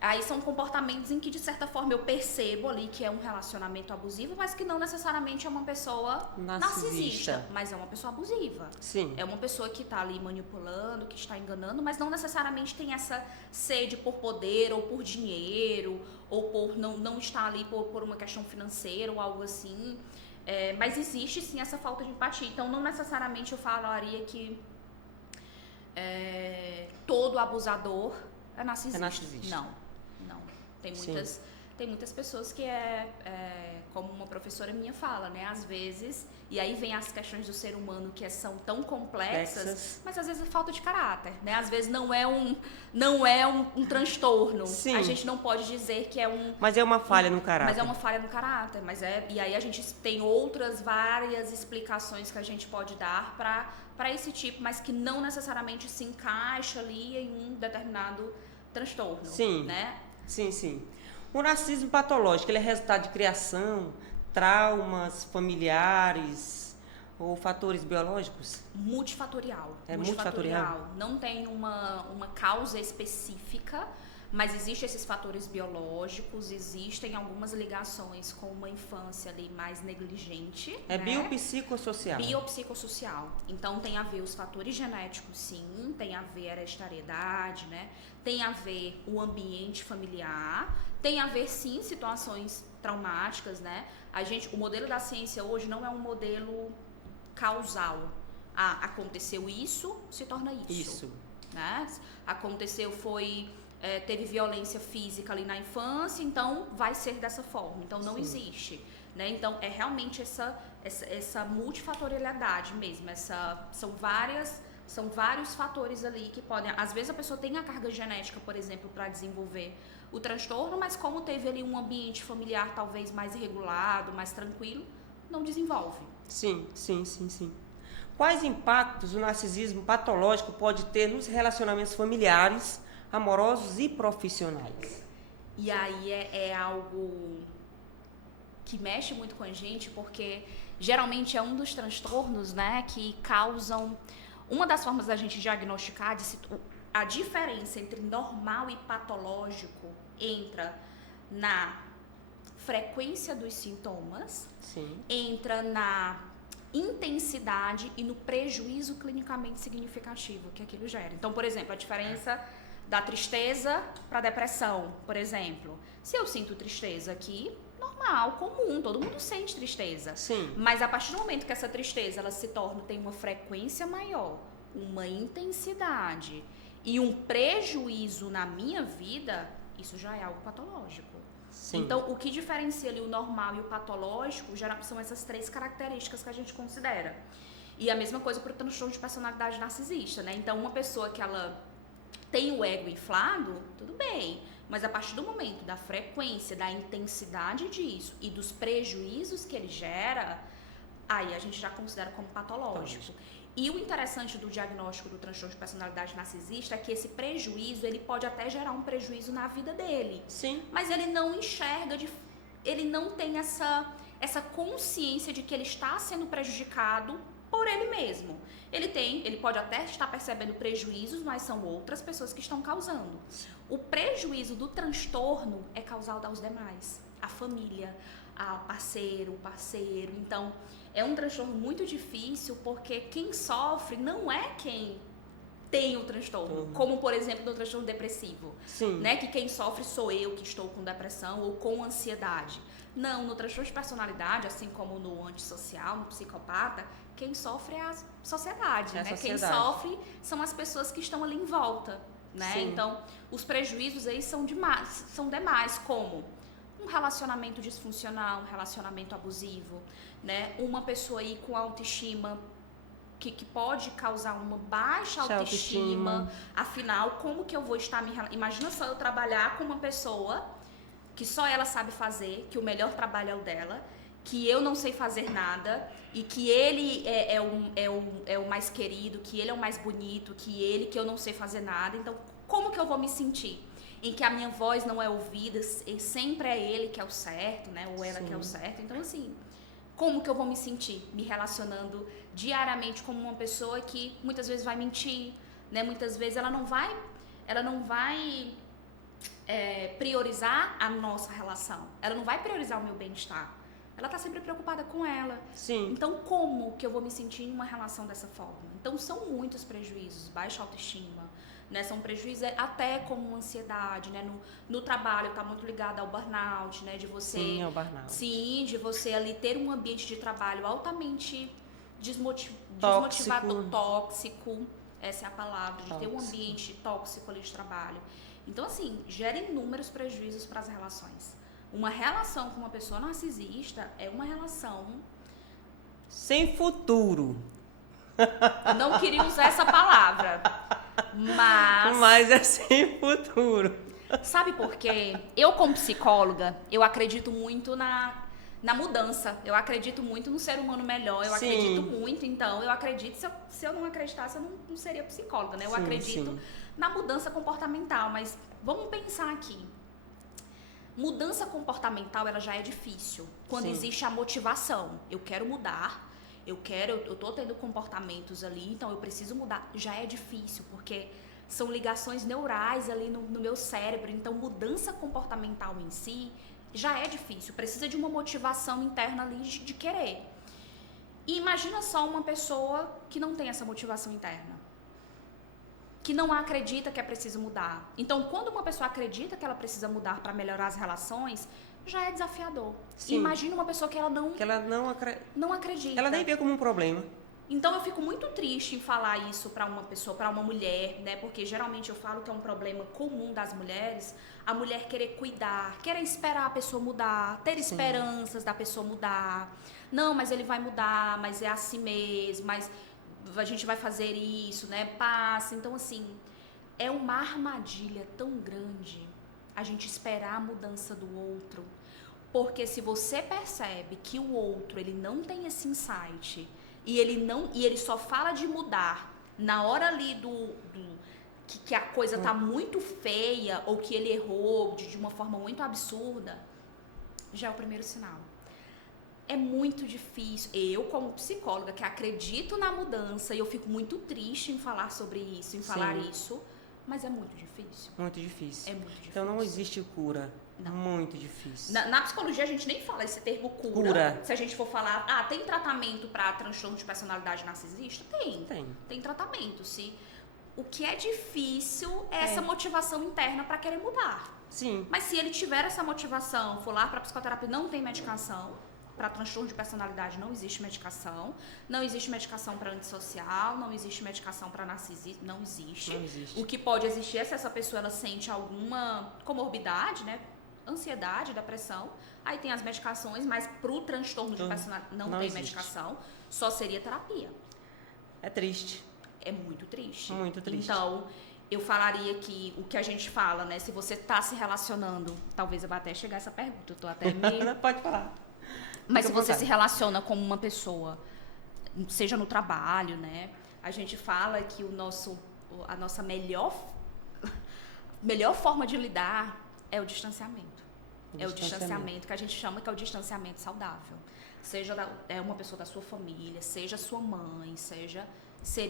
aí são comportamentos em que, de certa forma, eu percebo ali que é um relacionamento abusivo, mas que não necessariamente é uma pessoa narcisista, mas é uma pessoa abusiva. Sim. É uma pessoa que está ali manipulando, que está enganando, mas não necessariamente tem essa sede por poder ou por dinheiro, ou por não estar ali por uma questão financeira ou algo assim. Mas existe, sim, essa falta de empatia. Então, não necessariamente eu falaria que todo abusador é narcisista. Não. Tem muitas pessoas que como uma professora minha fala, né? Às vezes, e aí vem as questões do ser humano que são tão complexas, mas às vezes é falta de caráter, né? Às vezes não é um transtorno. Sim. A gente não pode dizer que é Mas é uma falha no caráter. Mas é uma falha no caráter. E aí a gente tem várias explicações que a gente pode dar para esse tipo, mas que não necessariamente se encaixa ali em um determinado transtorno. Sim. Né? Sim. O narcisismo patológico, ele é resultado de criação, traumas familiares ou fatores biológicos? Multifatorial. Multifatorial. Não tem uma causa específica, mas existem esses fatores biológicos, existem algumas ligações com uma infância ali mais negligente. É, né? Biopsicossocial. Então tem a ver os fatores genéticos, sim, tem a ver a hereditariedade, né? Tem a ver o ambiente familiar, tem a ver, sim, situações traumáticas, né? O modelo da ciência hoje não é um modelo causal. Aconteceu isso, se torna isso. Né? Teve violência física ali na infância, então vai ser dessa forma. Então não existe. Né? Então é realmente essa multifatorialidade mesmo. São vários fatores ali que podem... Às vezes a pessoa tem a carga genética, por exemplo, para desenvolver o transtorno, mas como teve ali um ambiente familiar talvez mais regulado, mais tranquilo, não desenvolve. Sim. Quais impactos o narcisismo patológico pode ter nos relacionamentos familiares, amorosos e profissionais? E aí é algo que mexe muito com a gente, porque geralmente é um dos transtornos, né, que causam... Uma das formas da gente diagnosticar a diferença entre normal e patológico entra na frequência dos sintomas, entra na intensidade e no prejuízo clinicamente significativo que aquilo gera. Então, por exemplo, a diferença da tristeza para a depressão, por exemplo. Se eu sinto tristeza aqui, normal, comum, todo mundo sente tristeza. Sim. Mas a partir do momento que essa tristeza ela tem uma frequência maior, uma intensidade e um prejuízo na minha vida, isso já é algo patológico. Sim. Então, o que diferencia ali o normal e o patológico são essas 3 características que a gente considera. E a mesma coisa para o transtorno de personalidade narcisista, né? Então, uma pessoa que ela tem o ego inflado, tudo bem. Mas a partir do momento da frequência, da intensidade disso e dos prejuízos que ele gera, aí a gente já considera como patológico. E o interessante do diagnóstico do transtorno de personalidade narcisista é que esse prejuízo, ele pode até gerar um prejuízo na vida dele. Sim. Mas ele não enxerga, ele não tem essa consciência de que ele está sendo prejudicado por ele mesmo. Ele pode até estar percebendo prejuízos, mas são outras pessoas que estão causando. O prejuízo do transtorno é causado aos demais, à família, ao parceiro. Então, é um transtorno muito difícil porque quem sofre não é quem tem o transtorno, como, por exemplo, no transtorno depressivo. Sim. Né? Que quem sofre sou eu que estou com depressão ou com ansiedade. Não, no transtorno de personalidade, assim como no antissocial, no psicopata, quem sofre é a sociedade, né? Quem sofre são as pessoas que estão ali em volta, né? Sim. Então, os prejuízos aí são demais, como um relacionamento disfuncional, um relacionamento abusivo, né? Uma pessoa aí com autoestima que pode causar uma baixa autoestima. Afinal, como que eu vou estar Imagina só eu trabalhar com uma pessoa que só ela sabe fazer, que o melhor trabalho é o dela, que eu não sei fazer nada e que ele é o mais querido, que ele é o mais bonito, que eu não sei fazer nada. Então, como que eu vou me sentir? Em que a minha voz não é ouvida, e sempre é ele que é o certo, né? Ou ela que é o certo. Então, assim, como que eu vou me sentir? Me relacionando diariamente como uma pessoa que muitas vezes vai mentir, né? Muitas vezes ela não vai priorizar a nossa relação. Ela não vai priorizar o meu bem-estar. Ela está sempre preocupada com ela. Sim. Então, como que eu vou me sentir em uma relação dessa forma? Então, são muitos prejuízos. Baixa autoestima, né? São prejuízos até como ansiedade, né? No trabalho está muito ligado ao burnout, né? De você... Sim, ao burnout. Sim, de você ali ter um ambiente de trabalho altamente desmotivado, tóxico. Essa é a palavra, de ter um ambiente tóxico ali de trabalho. Então, assim, gera inúmeros prejuízos para as relações. Uma relação com uma pessoa narcisista é uma relação... sem futuro. Eu não queria usar essa palavra, mas é sem futuro. Sabe por quê? Eu, como psicóloga, eu acredito muito na mudança. Eu acredito muito no ser humano melhor. Eu acredito muito, então, se eu não acreditasse, eu não seria psicóloga, né? Eu acredito na mudança comportamental, mas vamos pensar aqui. Mudança comportamental, ela já é difícil. Quando existe a motivação, eu quero mudar, eu tô tendo comportamentos ali, então eu preciso mudar. Já é difícil, porque são ligações neurais ali no meu cérebro. Então, mudança comportamental em si já é difícil. Precisa de uma motivação interna ali de querer. E imagina só uma pessoa que não tem essa motivação interna, que não acredita que é preciso mudar. Então, quando uma pessoa acredita que ela precisa mudar para melhorar as relações, já é desafiador. Imagina uma pessoa que ela não acredita. Ela nem vê como um problema. Então, eu fico muito triste em falar isso para uma pessoa, para uma mulher, né? Porque geralmente eu falo que é um problema comum das mulheres, a mulher querer cuidar, querer esperar a pessoa mudar, ter esperanças da pessoa mudar. Não, mas ele vai mudar, mas é assim mesmo, mas a gente vai fazer isso, né? Passa. Então, assim, é uma armadilha tão grande a gente esperar a mudança do outro. Porque se você percebe que o outro, ele não tem esse insight e ele só fala de mudar na hora ali que a coisa tá muito feia ou que ele errou de uma forma muito absurda, já é o primeiro sinal. É muito difícil. Eu, como psicóloga, que acredito na mudança, e eu fico muito triste em falar sobre isso, em falar isso, mas é muito difícil. Muito difícil. É muito difícil. Então não existe cura. Não. Muito difícil. Na psicologia a gente nem fala esse termo cura. Se a gente for falar, tem tratamento para transtorno de personalidade narcisista? Tem tratamento. O que é difícil é essa motivação interna para querer mudar. Sim. Mas se ele tiver essa motivação, for lá para psicoterapia, não tem medicação. Para transtorno de personalidade não existe medicação. Não existe medicação para antissocial, não existe medicação para narcisismo, não existe. O que pode existir é se essa pessoa ela sente alguma comorbidade, né? Ansiedade, depressão. Aí tem as medicações, mas para o transtorno de personalidade não tem medicação. Só seria terapia. É triste. É muito triste. Muito triste. Então, eu falaria que o que a gente fala, né? Se você está se relacionando, talvez eu vá até chegar a essa pergunta. Eu tô até meio... Pode falar. Mas se você se relaciona com uma pessoa, seja no trabalho, né? A gente fala que a nossa melhor forma de lidar é o distanciamento. É o distanciamento que a gente chama que é o distanciamento saudável. Seja uma pessoa da sua família, seja sua mãe, seria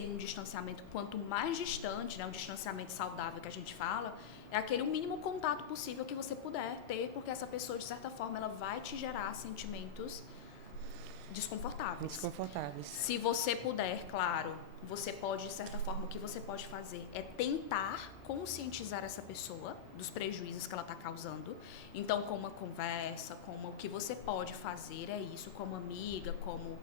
um distanciamento quanto mais distante, né? Um distanciamento saudável que a gente fala, é aquele o mínimo contato possível que você puder ter, porque essa pessoa, de certa forma, ela vai te gerar sentimentos desconfortáveis. Se você puder, claro, você pode, de certa forma, o que você pode fazer é tentar conscientizar essa pessoa dos prejuízos que ela está causando. Então, com uma conversa, o que você pode fazer é isso, como amiga, como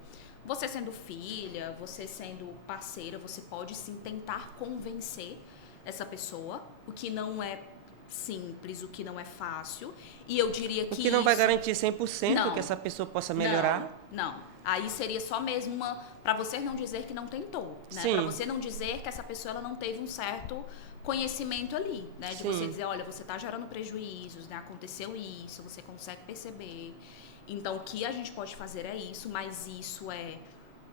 você sendo filha, você sendo parceira, você pode sim tentar convencer essa pessoa, o que não é simples, o que não é fácil. E eu diria que o que não vai garantir 100% que essa pessoa possa melhorar. Não. Aí seria só mesmo para você não dizer que não tentou, né? Para você não dizer que essa pessoa ela não teve um certo conhecimento ali, né? De você dizer, olha, você está gerando prejuízos, né? Aconteceu isso, você consegue perceber. Então, o que a gente pode fazer é isso, mas isso é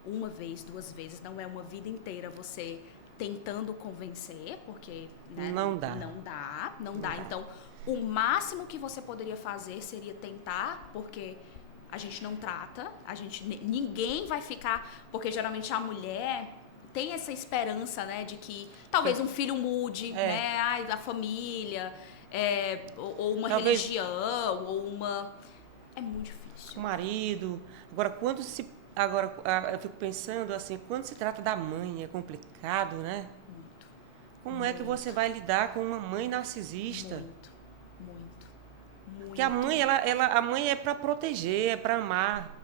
uma vez, 2 vezes, não é uma vida inteira você tentando convencer, porque né, não dá. Então, o máximo que você poderia fazer seria tentar, porque a gente não trata, ninguém vai ficar, porque geralmente a mulher tem essa esperança, né, de que talvez um filho mude, né, a família, ou uma religião, ou uma... É muito difícil. O marido. Agora, eu fico pensando assim, quando se trata da mãe, é complicado, né? Muito. Como é que você vai lidar com uma mãe narcisista? Muito. Porque a mãe é para proteger, é para amar.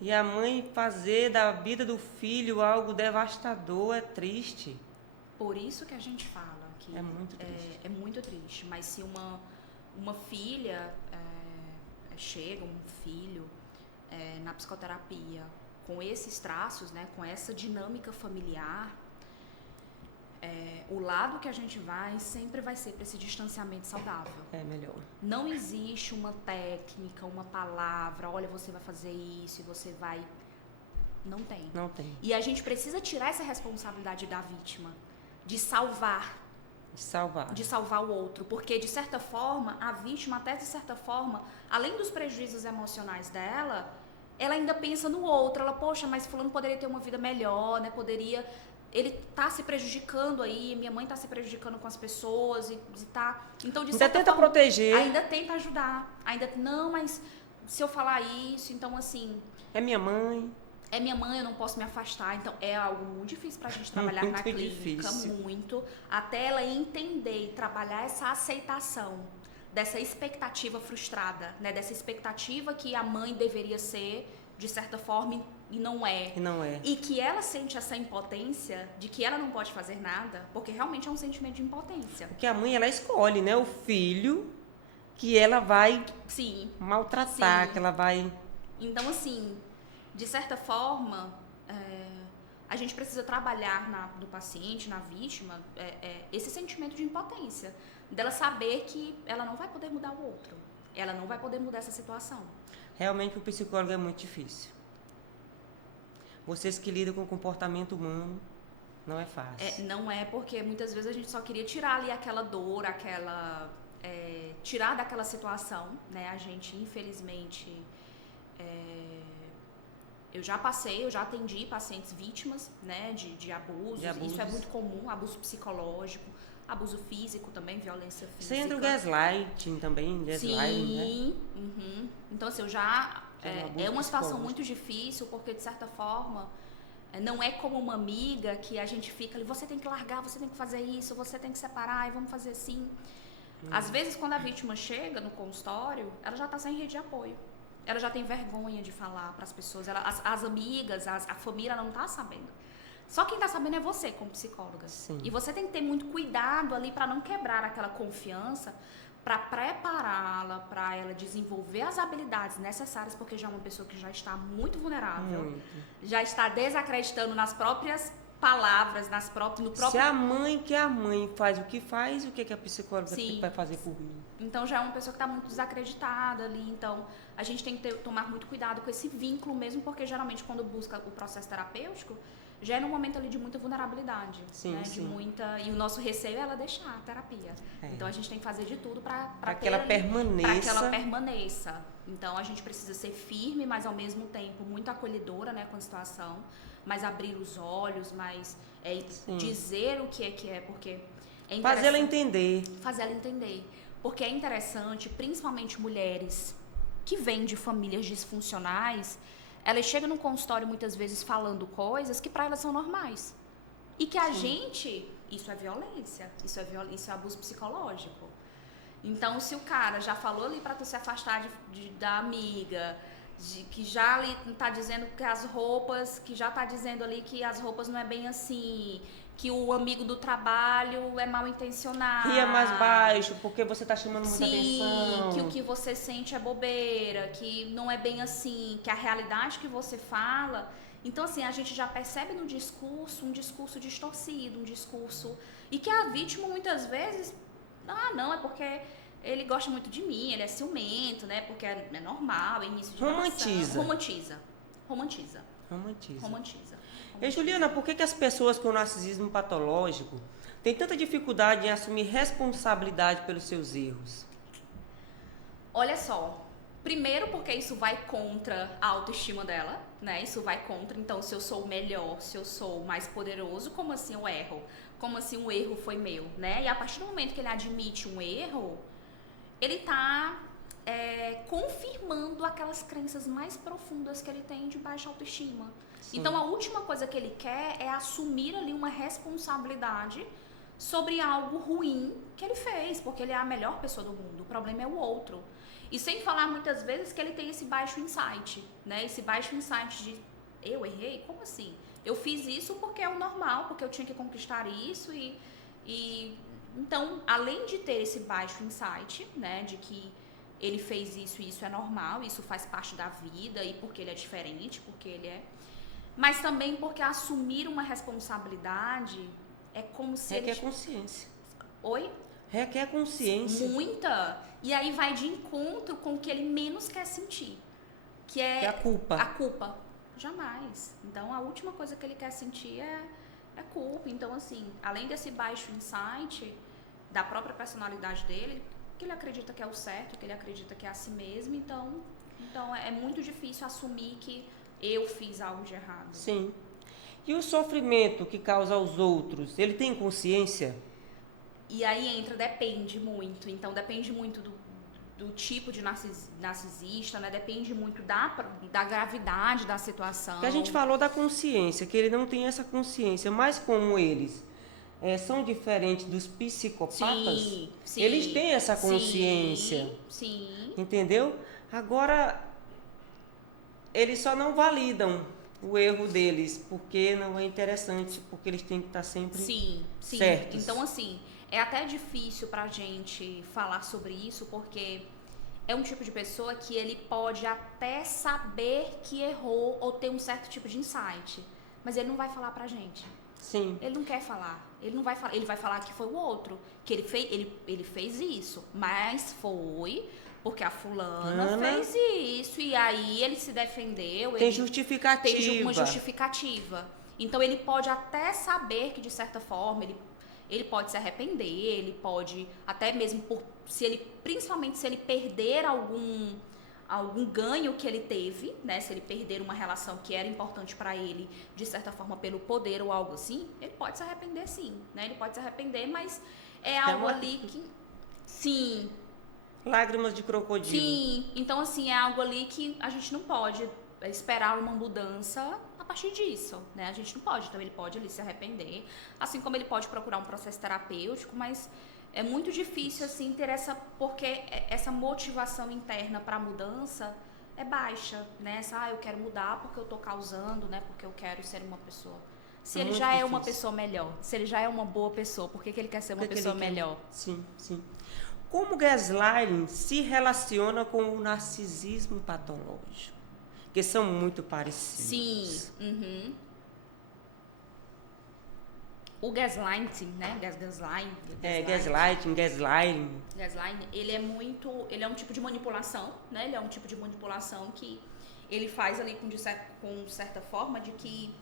E a mãe fazer da vida do filho algo devastador é triste. Por isso que a gente fala que é muito triste. É muito triste. Mas se uma filha chega, um filho na psicoterapia com esses traços, né, com essa dinâmica familiar, o lado que a gente vai sempre vai ser para esse distanciamento saudável. É melhor. Não existe uma técnica, uma palavra, olha, você vai fazer isso e você vai... Não tem. Não tem. E a gente precisa tirar essa responsabilidade da vítima, de salvar. De salvar o outro. Porque, de certa forma, a vítima, até de certa forma, além dos prejuízos emocionais dela, ela ainda pensa no outro. Ela, poxa, mas fulano poderia ter uma vida melhor, né? Poderia... Ele tá se prejudicando aí, minha mãe tá se prejudicando com as pessoas e tá... Então, de certa ainda tenta forma, proteger. Ainda tenta ajudar. Não, mas se eu falar isso, então assim... É minha mãe, eu não posso me afastar. Então, é algo muito difícil pra gente trabalhar na clínica, muito. Até ela entender e trabalhar essa aceitação dessa expectativa frustrada, né? Dessa expectativa que a mãe deveria ser, de certa forma, e não é. E que ela sente essa impotência de que ela não pode fazer nada, porque realmente é um sentimento de impotência. Porque a mãe, ela escolhe, né? O filho que ela vai maltratar, que ela vai... Então, assim, de certa forma, a gente precisa trabalhar no paciente, na vítima, esse sentimento de impotência. Dela saber que ela não vai poder mudar o outro. Ela não vai poder mudar essa situação. Realmente, o psicólogo é muito difícil. Vocês que lidam com o comportamento humano, não é fácil. Não é, porque muitas vezes a gente só queria tirar ali aquela dor, tirar daquela situação, né? A gente, infelizmente, eu já atendi pacientes vítimas, né, de abusos. Isso é muito comum, abuso psicológico, abuso físico também, violência física. Você entra o gaslighting também, sim, né? Uhum. Então, assim, é uma situação muito difícil, porque, de certa forma, não é como uma amiga que a gente fica ali, você tem que largar, você tem que fazer isso, você tem que separar, e vamos fazer assim. Às vezes, quando a vítima chega no consultório, ela já está sem rede de apoio. Ela já tem vergonha de falar para as pessoas. As amigas, a família não está sabendo. Só quem está sabendo é você, como psicóloga. Sim. E você tem que ter muito cuidado ali para não quebrar aquela confiança, para prepará-la, para ela desenvolver as habilidades necessárias, porque já é uma pessoa que já está muito vulnerável, já está desacreditando nas próprias palavras, no próprio... Se a mãe faz o que a psicóloga vai fazer por mim? Então já é uma pessoa que está muito desacreditada ali, então a gente tem que tomar muito cuidado com esse vínculo mesmo, porque geralmente quando busca o processo terapêutico, já é num momento ali de muita vulnerabilidade, né? Sim. E o nosso receio é ela deixar a terapia. Então a gente tem que fazer de tudo para que ela permaneça. Então a gente precisa ser firme, mas ao mesmo tempo muito acolhedora, né, com a situação, mas abrir os olhos, mas dizer o que é, porque é fazer ela entender. Porque é interessante, principalmente mulheres que vêm de famílias disfuncionais, elas chegam no consultório muitas vezes falando coisas que para elas são normais. E que a gente, isso é violência, isso é abuso psicológico. Então, se o cara já falou ali para tu se afastar da amiga, que já ali tá dizendo que as roupas, que já tá dizendo ali que as roupas não é bem assim, que o amigo do trabalho é mal intencionado. Ria mais baixo, porque você tá chamando muita atenção. Que o que você sente é bobeira, que não é bem assim, que a realidade que você fala. Então, assim, a gente já percebe no discurso um discurso distorcido, um discurso... E que a vítima, muitas vezes, não, é porque ele gosta muito de mim, ele é ciumento, né? Porque é normal, é início de relação. Romantiza. E Juliana, por que as pessoas com narcisismo patológico têm tanta dificuldade em assumir responsabilidade pelos seus erros? Olha só, primeiro porque isso vai contra a autoestima dela, né? Isso vai contra, então, se eu sou melhor, se eu sou mais poderoso, como assim eu erro? Como assim o erro foi meu, né? E a partir do momento que ele admite um erro, ele tá confirmando aquelas crenças mais profundas que ele tem de baixa autoestima. Sim. Então, a última coisa que ele quer é assumir ali uma responsabilidade sobre algo ruim que ele fez, porque ele é a melhor pessoa do mundo. O problema é o outro. E sem falar muitas vezes que ele tem esse baixo insight, né? Esse baixo insight de eu errei? Como assim? Eu fiz isso porque é o normal, porque eu tinha que conquistar isso e então, além de ter esse baixo insight, né, de que ele fez isso e isso é normal, isso faz parte da vida e porque ele é diferente, porque ele é... Mas também porque assumir uma responsabilidade é como se Requer consciência. Oi? Requer consciência. Muita. E aí vai de encontro com o que ele menos quer sentir. Que é a culpa. A culpa. Jamais. Então, a última coisa que ele quer sentir é culpa. Então, assim, além desse baixo insight da própria personalidade dele, que ele acredita que é o certo, que ele acredita que é a si mesmo, então é muito difícil assumir que eu fiz algo de errado. Sim. E o sofrimento que causa aos outros, ele tem consciência? E aí depende muito. Então, depende muito do tipo de narcisista, né? Depende muito da gravidade da situação. Que a gente falou da consciência, que ele não tem essa consciência, mas como eles são diferentes dos psicopatas, sim, eles têm essa consciência. Sim. Entendeu? Agora, eles só não validam o erro deles, porque não é interessante, porque eles têm que estar sempre certos. Então, assim, é até difícil pra gente falar sobre isso, porque é um tipo de pessoa que ele pode até saber que errou ou ter um certo tipo de insight, mas ele não vai falar pra gente. Sim. Ele não quer falar. Ele não vai falar. Ele vai falar que foi o outro, que ele fez isso, mas foi porque a fulana fez isso e aí ele se defendeu. Tem justificativa. Tem uma justificativa. Então ele pode até saber que de certa forma ele pode se arrepender, ele pode até mesmo principalmente se ele perder algum ganho que ele teve, né? Se ele perder uma relação que era importante para ele, de certa forma pelo poder ou algo assim, ele pode se arrepender sim, né? Ele pode se arrepender, mas é algo ali que sim. Lágrimas de crocodilo. Sim, então assim, é algo ali que a gente não pode esperar uma mudança a partir disso, né? A gente não pode, então ele pode ali se arrepender, assim como ele pode procurar um processo terapêutico, mas é muito difícil assim ter porque essa motivação interna para a mudança é baixa, né? Eu quero mudar porque eu tô causando, né? Porque eu quero ser uma pessoa. Se ele já é uma pessoa melhor, se ele já é uma boa pessoa, por que ele quer ser uma pessoa melhor? Sim. Como o gaslighting se relaciona com o narcisismo patológico? Porque são muito parecidos. Sim. Uhum. O gaslighting, né? Gaslighting, ele é um tipo de manipulação, né? Ele é um tipo de manipulação que ele faz ali com certa forma de que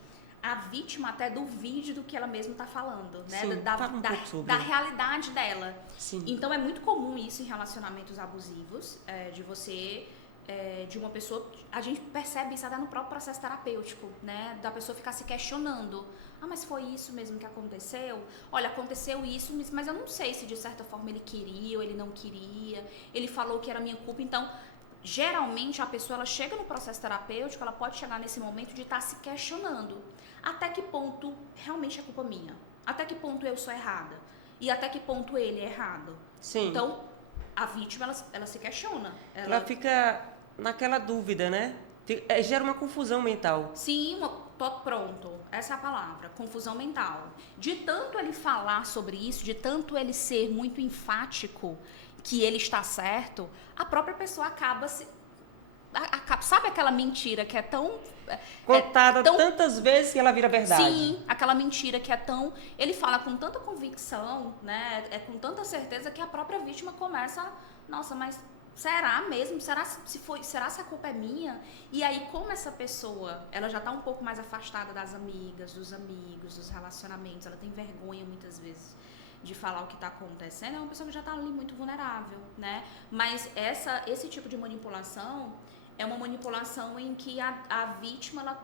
a vítima até duvide do que ela mesma está falando, né? Sim, da realidade dela. Sim. Então é muito comum isso em relacionamentos abusivos, de uma pessoa, a gente percebe isso até no próprio processo terapêutico, né? Da pessoa ficar se questionando. Mas foi isso mesmo que aconteceu? Olha, aconteceu isso, mas eu não sei se de certa forma ele queria ou ele não queria. Ele falou que era minha culpa, então geralmente a pessoa ela chega no processo terapêutico, ela pode chegar nesse momento de estar se questionando. Até que ponto realmente é culpa minha? Até que ponto eu sou errada? E até que ponto ele é errado? Sim. Então, a vítima, ela se questiona. Ela fica naquela dúvida, né? Gera uma confusão mental. Sim, pronto. Essa é a palavra, confusão mental. De tanto ele falar sobre isso, de tanto ele ser muito enfático que ele está certo, a própria pessoa acaba se... Sabe aquela mentira que é tão... Contada tantas vezes que ela vira verdade. Sim, aquela mentira que é tão... Ele fala com tanta convicção, né? É com tanta certeza que a própria vítima começa... Nossa, mas será mesmo? Será se a culpa é minha? E aí, como essa pessoa, ela já está um pouco mais afastada das amigas, dos amigos, dos relacionamentos, ela tem vergonha muitas vezes de falar o que está acontecendo, é uma pessoa que já está ali muito vulnerável, né? Mas esse tipo de manipulação é uma manipulação em que a vítima,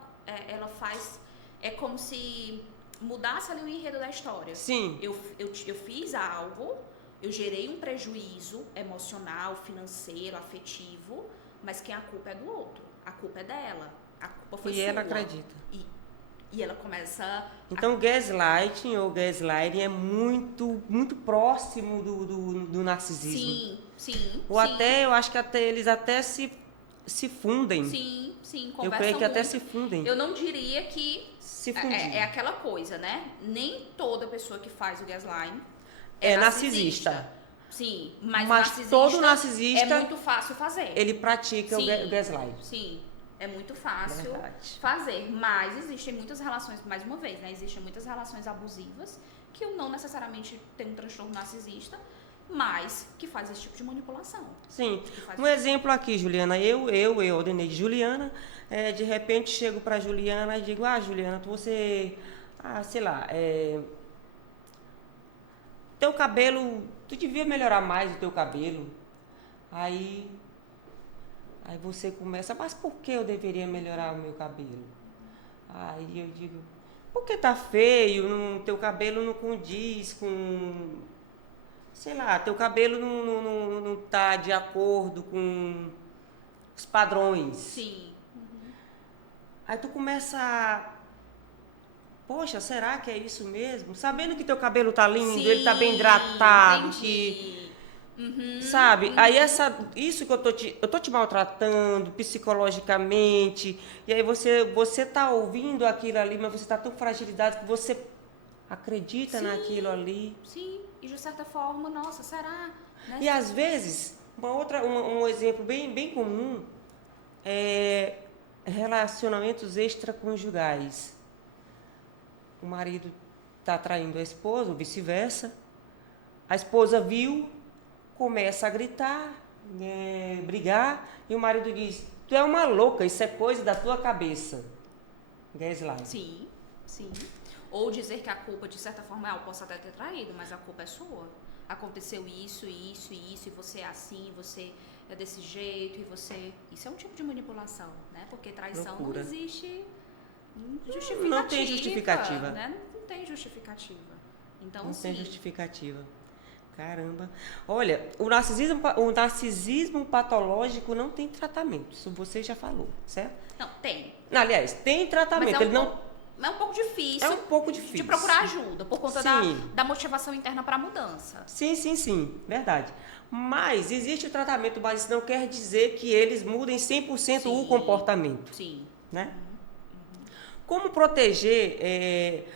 ela faz... É como se mudasse ali o enredo da história. Sim. Eu fiz algo, eu gerei um prejuízo emocional, financeiro, afetivo, mas quem a culpa é do outro. A culpa é dela. A culpa foi sua. E ela acredita. E ela começa... Então, gaslighting ou gaslighting é muito, muito próximo do narcisismo. Sim. Ou até, eu acho que eles até se fundem. Sim, conversam eu creio que muito. Até se fundem. Eu não diria que... Se fundir. É aquela coisa, né? Nem toda pessoa que faz o gaslighting é narcisista. Sim, mas todo narcisista é muito fácil fazer. Ele pratica o gaslighting. Sim, é muito fácil fazer. Mas existem muitas relações, mais uma vez, né? Existem muitas relações abusivas que não necessariamente tem um transtorno narcisista, mas que faz esse tipo de manipulação. Sim. Um exemplo aqui, Juliana. Eu, Aldeneide Juliana, de repente chego pra Juliana e digo, Juliana, você, sei lá, teu cabelo, tu devia melhorar mais o teu cabelo. Aí você começa, mas por que eu deveria melhorar o meu cabelo? Aí eu digo, porque tá feio, teu cabelo não condiz com... Sei lá, teu cabelo não tá de acordo com os padrões. Sim. Aí tu começa poxa, será que é isso mesmo? Sabendo que teu cabelo tá lindo, Sim, ele tá bem hidratado, entendi. Sabe? Aí isso que eu tô te maltratando psicologicamente, e aí você tá ouvindo aquilo ali, mas você tá tão fragilizado que você acredita naquilo ali. Sim. E de certa forma, nossa, será? Né? E às vezes, um exemplo bem comum é relacionamentos extraconjugais. O marido está traindo a esposa, ou vice-versa. A esposa viu, começa a gritar, brigar, e o marido diz, tu é uma louca, isso é coisa da tua cabeça. Gaslight. Sim. Ou dizer que a culpa, de certa forma, eu posso até ter traído, mas a culpa é sua. Aconteceu isso, e você é assim, você é desse jeito, e você... Isso é um tipo de manipulação, né? Porque traição não existe justificativa. Não tem justificativa. Né? Não tem justificativa. Então, não tem justificativa. Caramba. Olha, o narcisismo patológico não tem tratamento. Isso você já falou, certo? Não, tem. Aliás, tem tratamento. É um pouco difícil. É um pouco difícil. De procurar ajuda, por conta da motivação interna para a mudança. Sim. Verdade. Mas existe o tratamento, mas isso não quer dizer que eles mudem 100% o comportamento. Sim. Né? Como proteger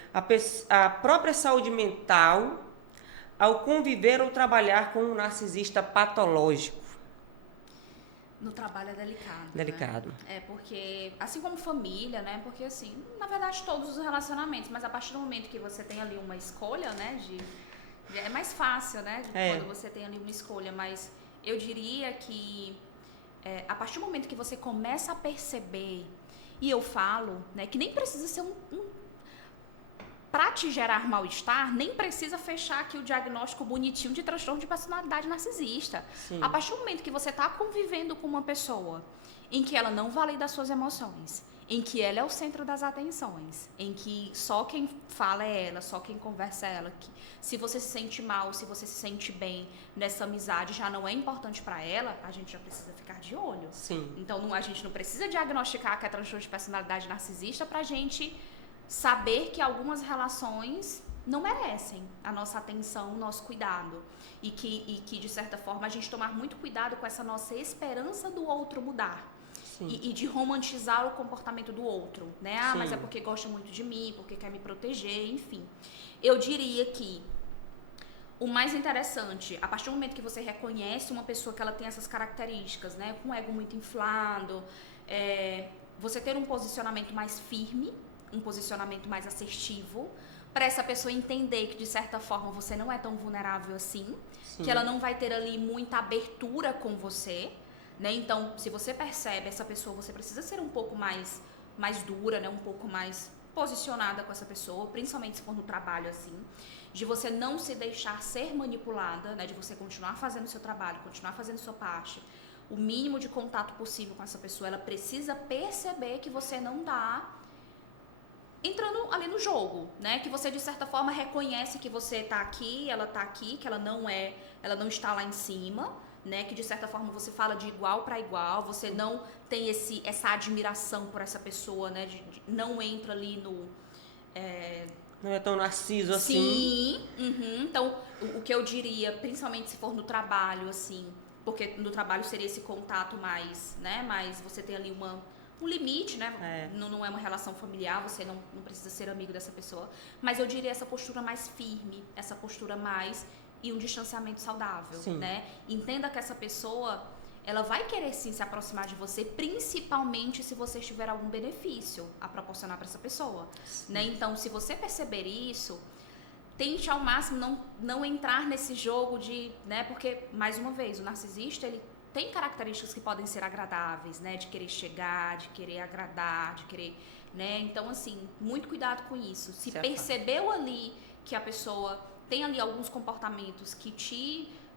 a própria saúde mental ao conviver ou trabalhar com um narcisista patológico? No trabalho é delicado. Delicado. Né? Porque, assim como família, né? Porque, assim, na verdade, todos os relacionamentos, mas a partir do momento que você tem ali uma escolha, né? É mais fácil, né? Quando você tem ali uma escolha, mas eu diria que a partir do momento que você começa a perceber, e eu falo, né? Que nem precisa ser para te gerar mal-estar, nem precisa fechar aqui o diagnóstico bonitinho de transtorno de personalidade narcisista. Sim. A partir do momento que você está convivendo com uma pessoa em que ela não valida as suas emoções, em que ela é o centro das atenções, em que só quem fala é ela, só quem conversa é ela. Que se você se sente mal, se você se sente bem nessa amizade, já não é importante para ela, a gente já precisa ficar de olho. Sim. Então a gente não precisa diagnosticar que é transtorno de personalidade narcisista pra gente saber que algumas relações não merecem a nossa atenção, o nosso cuidado. E que, de certa forma, a gente tomar muito cuidado com essa nossa esperança do outro mudar. E de romantizar o comportamento do outro, né? Ah, mas é porque gosta muito de mim, porque quer me proteger, enfim. Eu diria que o mais interessante, a partir do momento que você reconhece uma pessoa que ela tem essas características, né? Com o ego muito inflado, você ter um posicionamento mais firme, um posicionamento mais assertivo, para essa pessoa entender que, de certa forma, você não é tão vulnerável assim, que ela não vai ter ali muita abertura com você, né? Então, se você percebe essa pessoa, você precisa ser um pouco mais dura, né? Um pouco mais posicionada com essa pessoa, principalmente se for no trabalho, assim, de você não se deixar ser manipulada, né? De você continuar fazendo o seu trabalho, continuar fazendo sua parte, o mínimo de contato possível com essa pessoa. Ela precisa perceber que você não tá entrando ali no jogo, né? Que você, de certa forma, reconhece que você tá aqui, que ela não está lá em cima, né? Que, de certa forma, você fala de igual para igual, você não tem essa admiração por essa pessoa, né? Não entra ali no... Não é tão narciso assim. Sim, então, o que eu diria, principalmente se for no trabalho, assim, porque no trabalho seria esse contato mais, né? Mas você tem ali um limite, né? Não é uma relação familiar, você não precisa ser amigo dessa pessoa. Mas eu diria essa postura mais firme, essa postura mais... e um distanciamento saudável, né? Entenda que essa pessoa, ela vai querer sim se aproximar de você, principalmente se você tiver algum benefício a proporcionar para essa pessoa, né? Então, se você perceber isso, tente ao máximo não entrar nesse jogo de, né? Porque, mais uma vez, o narcisista, ele tem características que podem ser agradáveis, né? De querer chegar, de querer agradar, de querer, né? Então, assim, muito cuidado com isso. Se percebeu ali que a pessoa tem ali alguns comportamentos que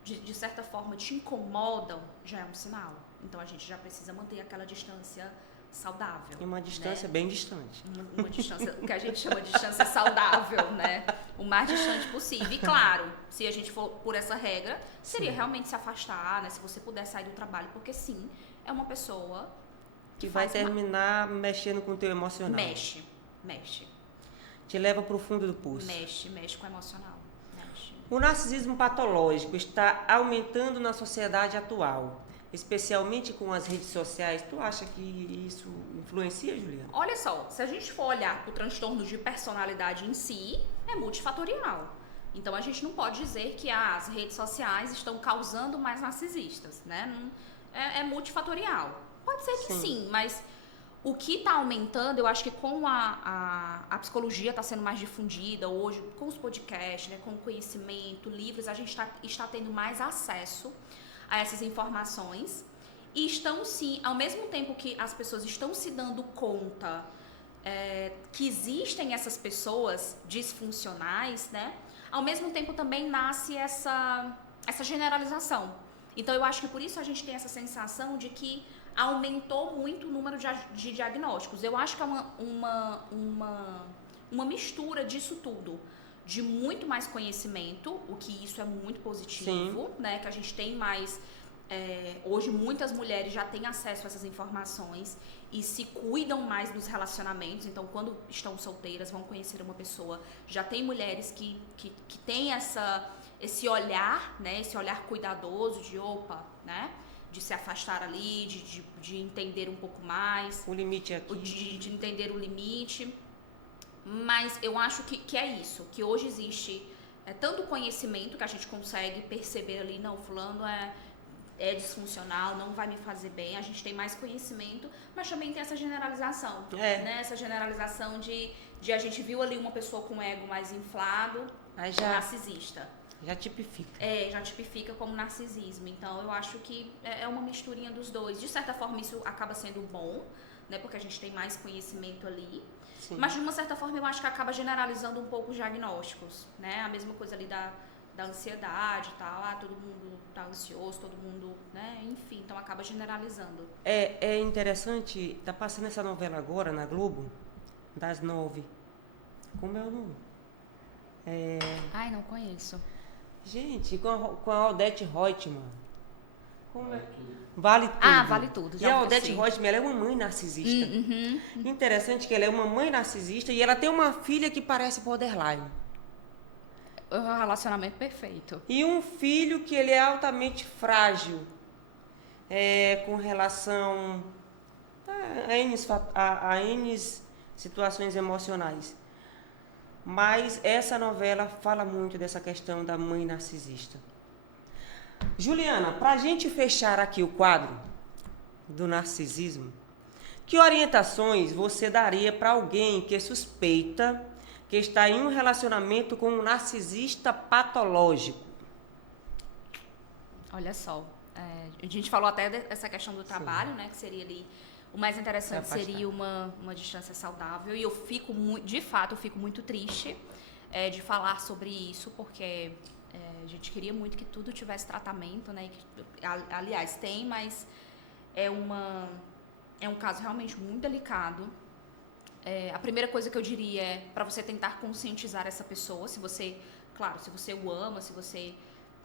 de certa forma, te incomodam, já é um sinal. Então, a gente já precisa manter aquela distância saudável. E uma distância, né? Bem distante. Uma distância, o que a gente chama de distância saudável, né? O mais distante possível. E, claro, se a gente for por essa regra, seria realmente se afastar, né? Se você puder sair do trabalho, porque, sim, é uma pessoa que vai terminar mexendo com o teu emocional. Mexe. Te leva para o fundo do poço. Mexe com o emocional. O narcisismo patológico está aumentando na sociedade atual, especialmente com as redes sociais. Tu acha que isso influencia, Juliana? Olha só, se a gente for olhar para o transtorno de personalidade em si, é multifatorial. Então, a gente não pode dizer que as redes sociais estão causando mais narcisistas, né? É multifatorial. Pode ser que sim, mas... o que está aumentando, eu acho que com a psicologia está sendo mais difundida hoje, com os podcasts, né, com o conhecimento, livros, a gente está tendo mais acesso a essas informações. E estão, sim, ao mesmo tempo que as pessoas estão se dando conta que existem essas pessoas disfuncionais, né, ao mesmo tempo também nasce essa generalização. Então, eu acho que por isso a gente tem essa sensação de que aumentou muito o número de diagnósticos. Eu acho que é uma mistura disso tudo. De muito mais conhecimento, o que isso é muito positivo, né? Que a gente tem mais... hoje, muitas mulheres já têm acesso a essas informações e se cuidam mais dos relacionamentos. Então, quando estão solteiras, vão conhecer uma pessoa. Já tem mulheres que têm esse olhar, né? Esse olhar cuidadoso de, opa, né? De se afastar ali, de entender um pouco mais. O limite aqui. De entender o limite. Mas eu acho que é isso. Que hoje existe tanto conhecimento que a gente consegue perceber ali, não, fulano é disfuncional, não vai me fazer bem. A gente tem mais conhecimento, mas também tem essa generalização. Né? Essa generalização de a gente viu ali uma pessoa com ego mais inflado, narcisista. Já tipifica. Já tipifica como narcisismo. Então, eu acho que é uma misturinha dos dois. De certa forma, isso acaba sendo bom, né? Porque a gente tem mais conhecimento ali. Sim. Mas, de uma certa forma, eu acho que acaba generalizando um pouco os diagnósticos, né? A mesma coisa ali da ansiedade e tal. Todo mundo tá ansioso, todo mundo, né? Enfim, então acaba generalizando. É interessante, tá passando essa novela agora na Globo, das 9. Como é o nome? Ai, não conheço. Gente, com a Odete Roitman. Como é? Vale Tudo. Ah, Vale Tudo. E a Odete Roitman, ela é uma mãe narcisista. Interessante que ela é uma mãe narcisista e ela tem uma filha que parece borderline. O relacionamento perfeito. E um filho que ele é altamente frágil com relação a N situações emocionais. Mas essa novela fala muito dessa questão da mãe narcisista. Juliana, para a gente fechar aqui o quadro do narcisismo, que orientações você daria para alguém que suspeita que está em um relacionamento com um narcisista patológico? Olha só, a gente falou até dessa questão do trabalho, né, que seria ali, o mais interessante seria uma distância saudável, e eu fico de fato, eu fico muito triste de falar sobre isso, porque a gente queria muito que tudo tivesse tratamento, né, aliás, tem, mas é um caso realmente muito delicado. A primeira coisa que eu diria é para você tentar conscientizar essa pessoa, se você o ama, se você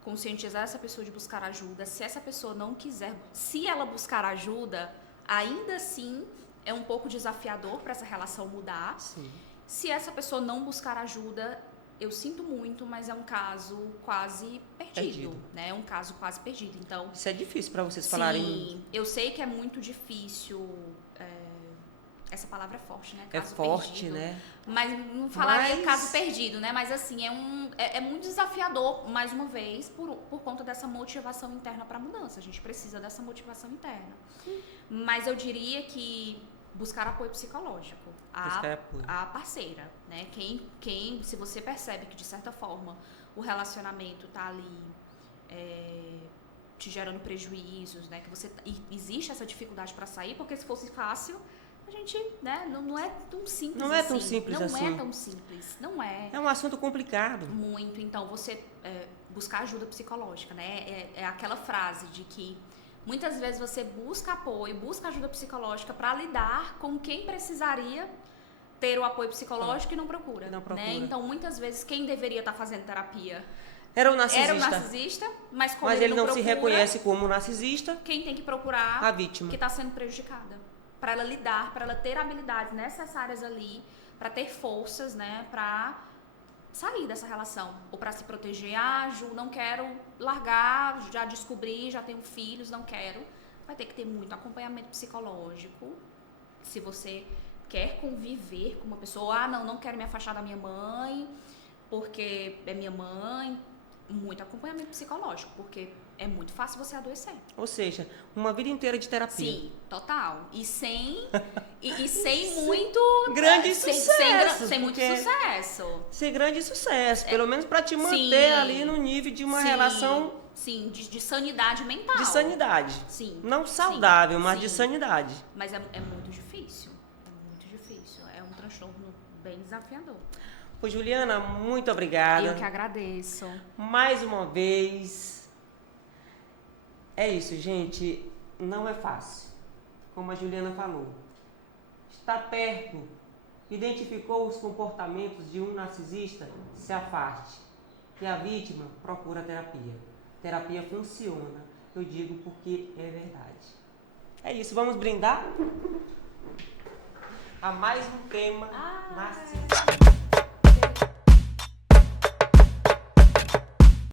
conscientizar essa pessoa de buscar ajuda. Se essa pessoa não quiser, se ela buscar ajuda, ainda assim é um pouco desafiador para essa relação mudar. Sim. Se essa pessoa não buscar ajuda, eu sinto muito, mas é um caso quase perdido. Né? É um caso quase perdido. Então, isso é difícil para vocês falarem. Sim, eu sei que é muito difícil. Essa palavra é forte, né? Caso forte, perdido. Né? Mas não falaria caso perdido, né? Mas assim, é muito desafiador, mais uma vez, por conta dessa motivação interna para a mudança. A gente precisa dessa motivação interna. Mas eu diria que buscar apoio psicológico. A parceira, né? Se você percebe que, de certa forma, o relacionamento tá ali te gerando prejuízos, né? Que existe essa dificuldade para sair, porque se fosse fácil, a gente, né, não é tão simples assim. Não é tão simples assim. Não é tão simples, não é. É um assunto complicado. Muito. Então, você buscar ajuda psicológica, né? É aquela frase de que muitas vezes você busca apoio, busca ajuda psicológica para lidar com quem precisaria ter o apoio psicológico e não procura. Né? Então, muitas vezes, quem deveria estar fazendo terapia era o narcisista, mas como ele não procura, se reconhece como narcisista, quem tem que procurar a vítima que está sendo prejudicada. Para ela lidar, para ela ter habilidades necessárias ali, para ter forças, né, para sair dessa relação, ou para se proteger. Ju, não quero largar, já descobri, já tenho filhos, não quero. Vai ter que ter muito acompanhamento psicológico. Se você quer conviver com uma pessoa, não quero me afastar da minha mãe, porque é minha mãe. Muito acompanhamento psicológico, porque é muito fácil você adoecer. Ou seja, uma vida inteira de terapia. Sim, total. E sem muito... grande sucesso. Sem muito sucesso. Sem grande sucesso. Pelo menos para te manter ali no nível de uma relação... Sim, de sanidade mental. De sanidade. Sim. Não saudável, mas de sanidade. Mas é muito difícil. É muito difícil. É um transtorno bem desafiador. Pois, Juliana, muito obrigada. Eu que agradeço. Mais uma vez. É isso, gente. Não é fácil. Como a Juliana falou. Está perto, identificou os comportamentos de um narcisista, se afaste. E a vítima procura terapia. Terapia funciona. Eu digo porque é verdade. É isso. Vamos brindar a mais um tema narcisista.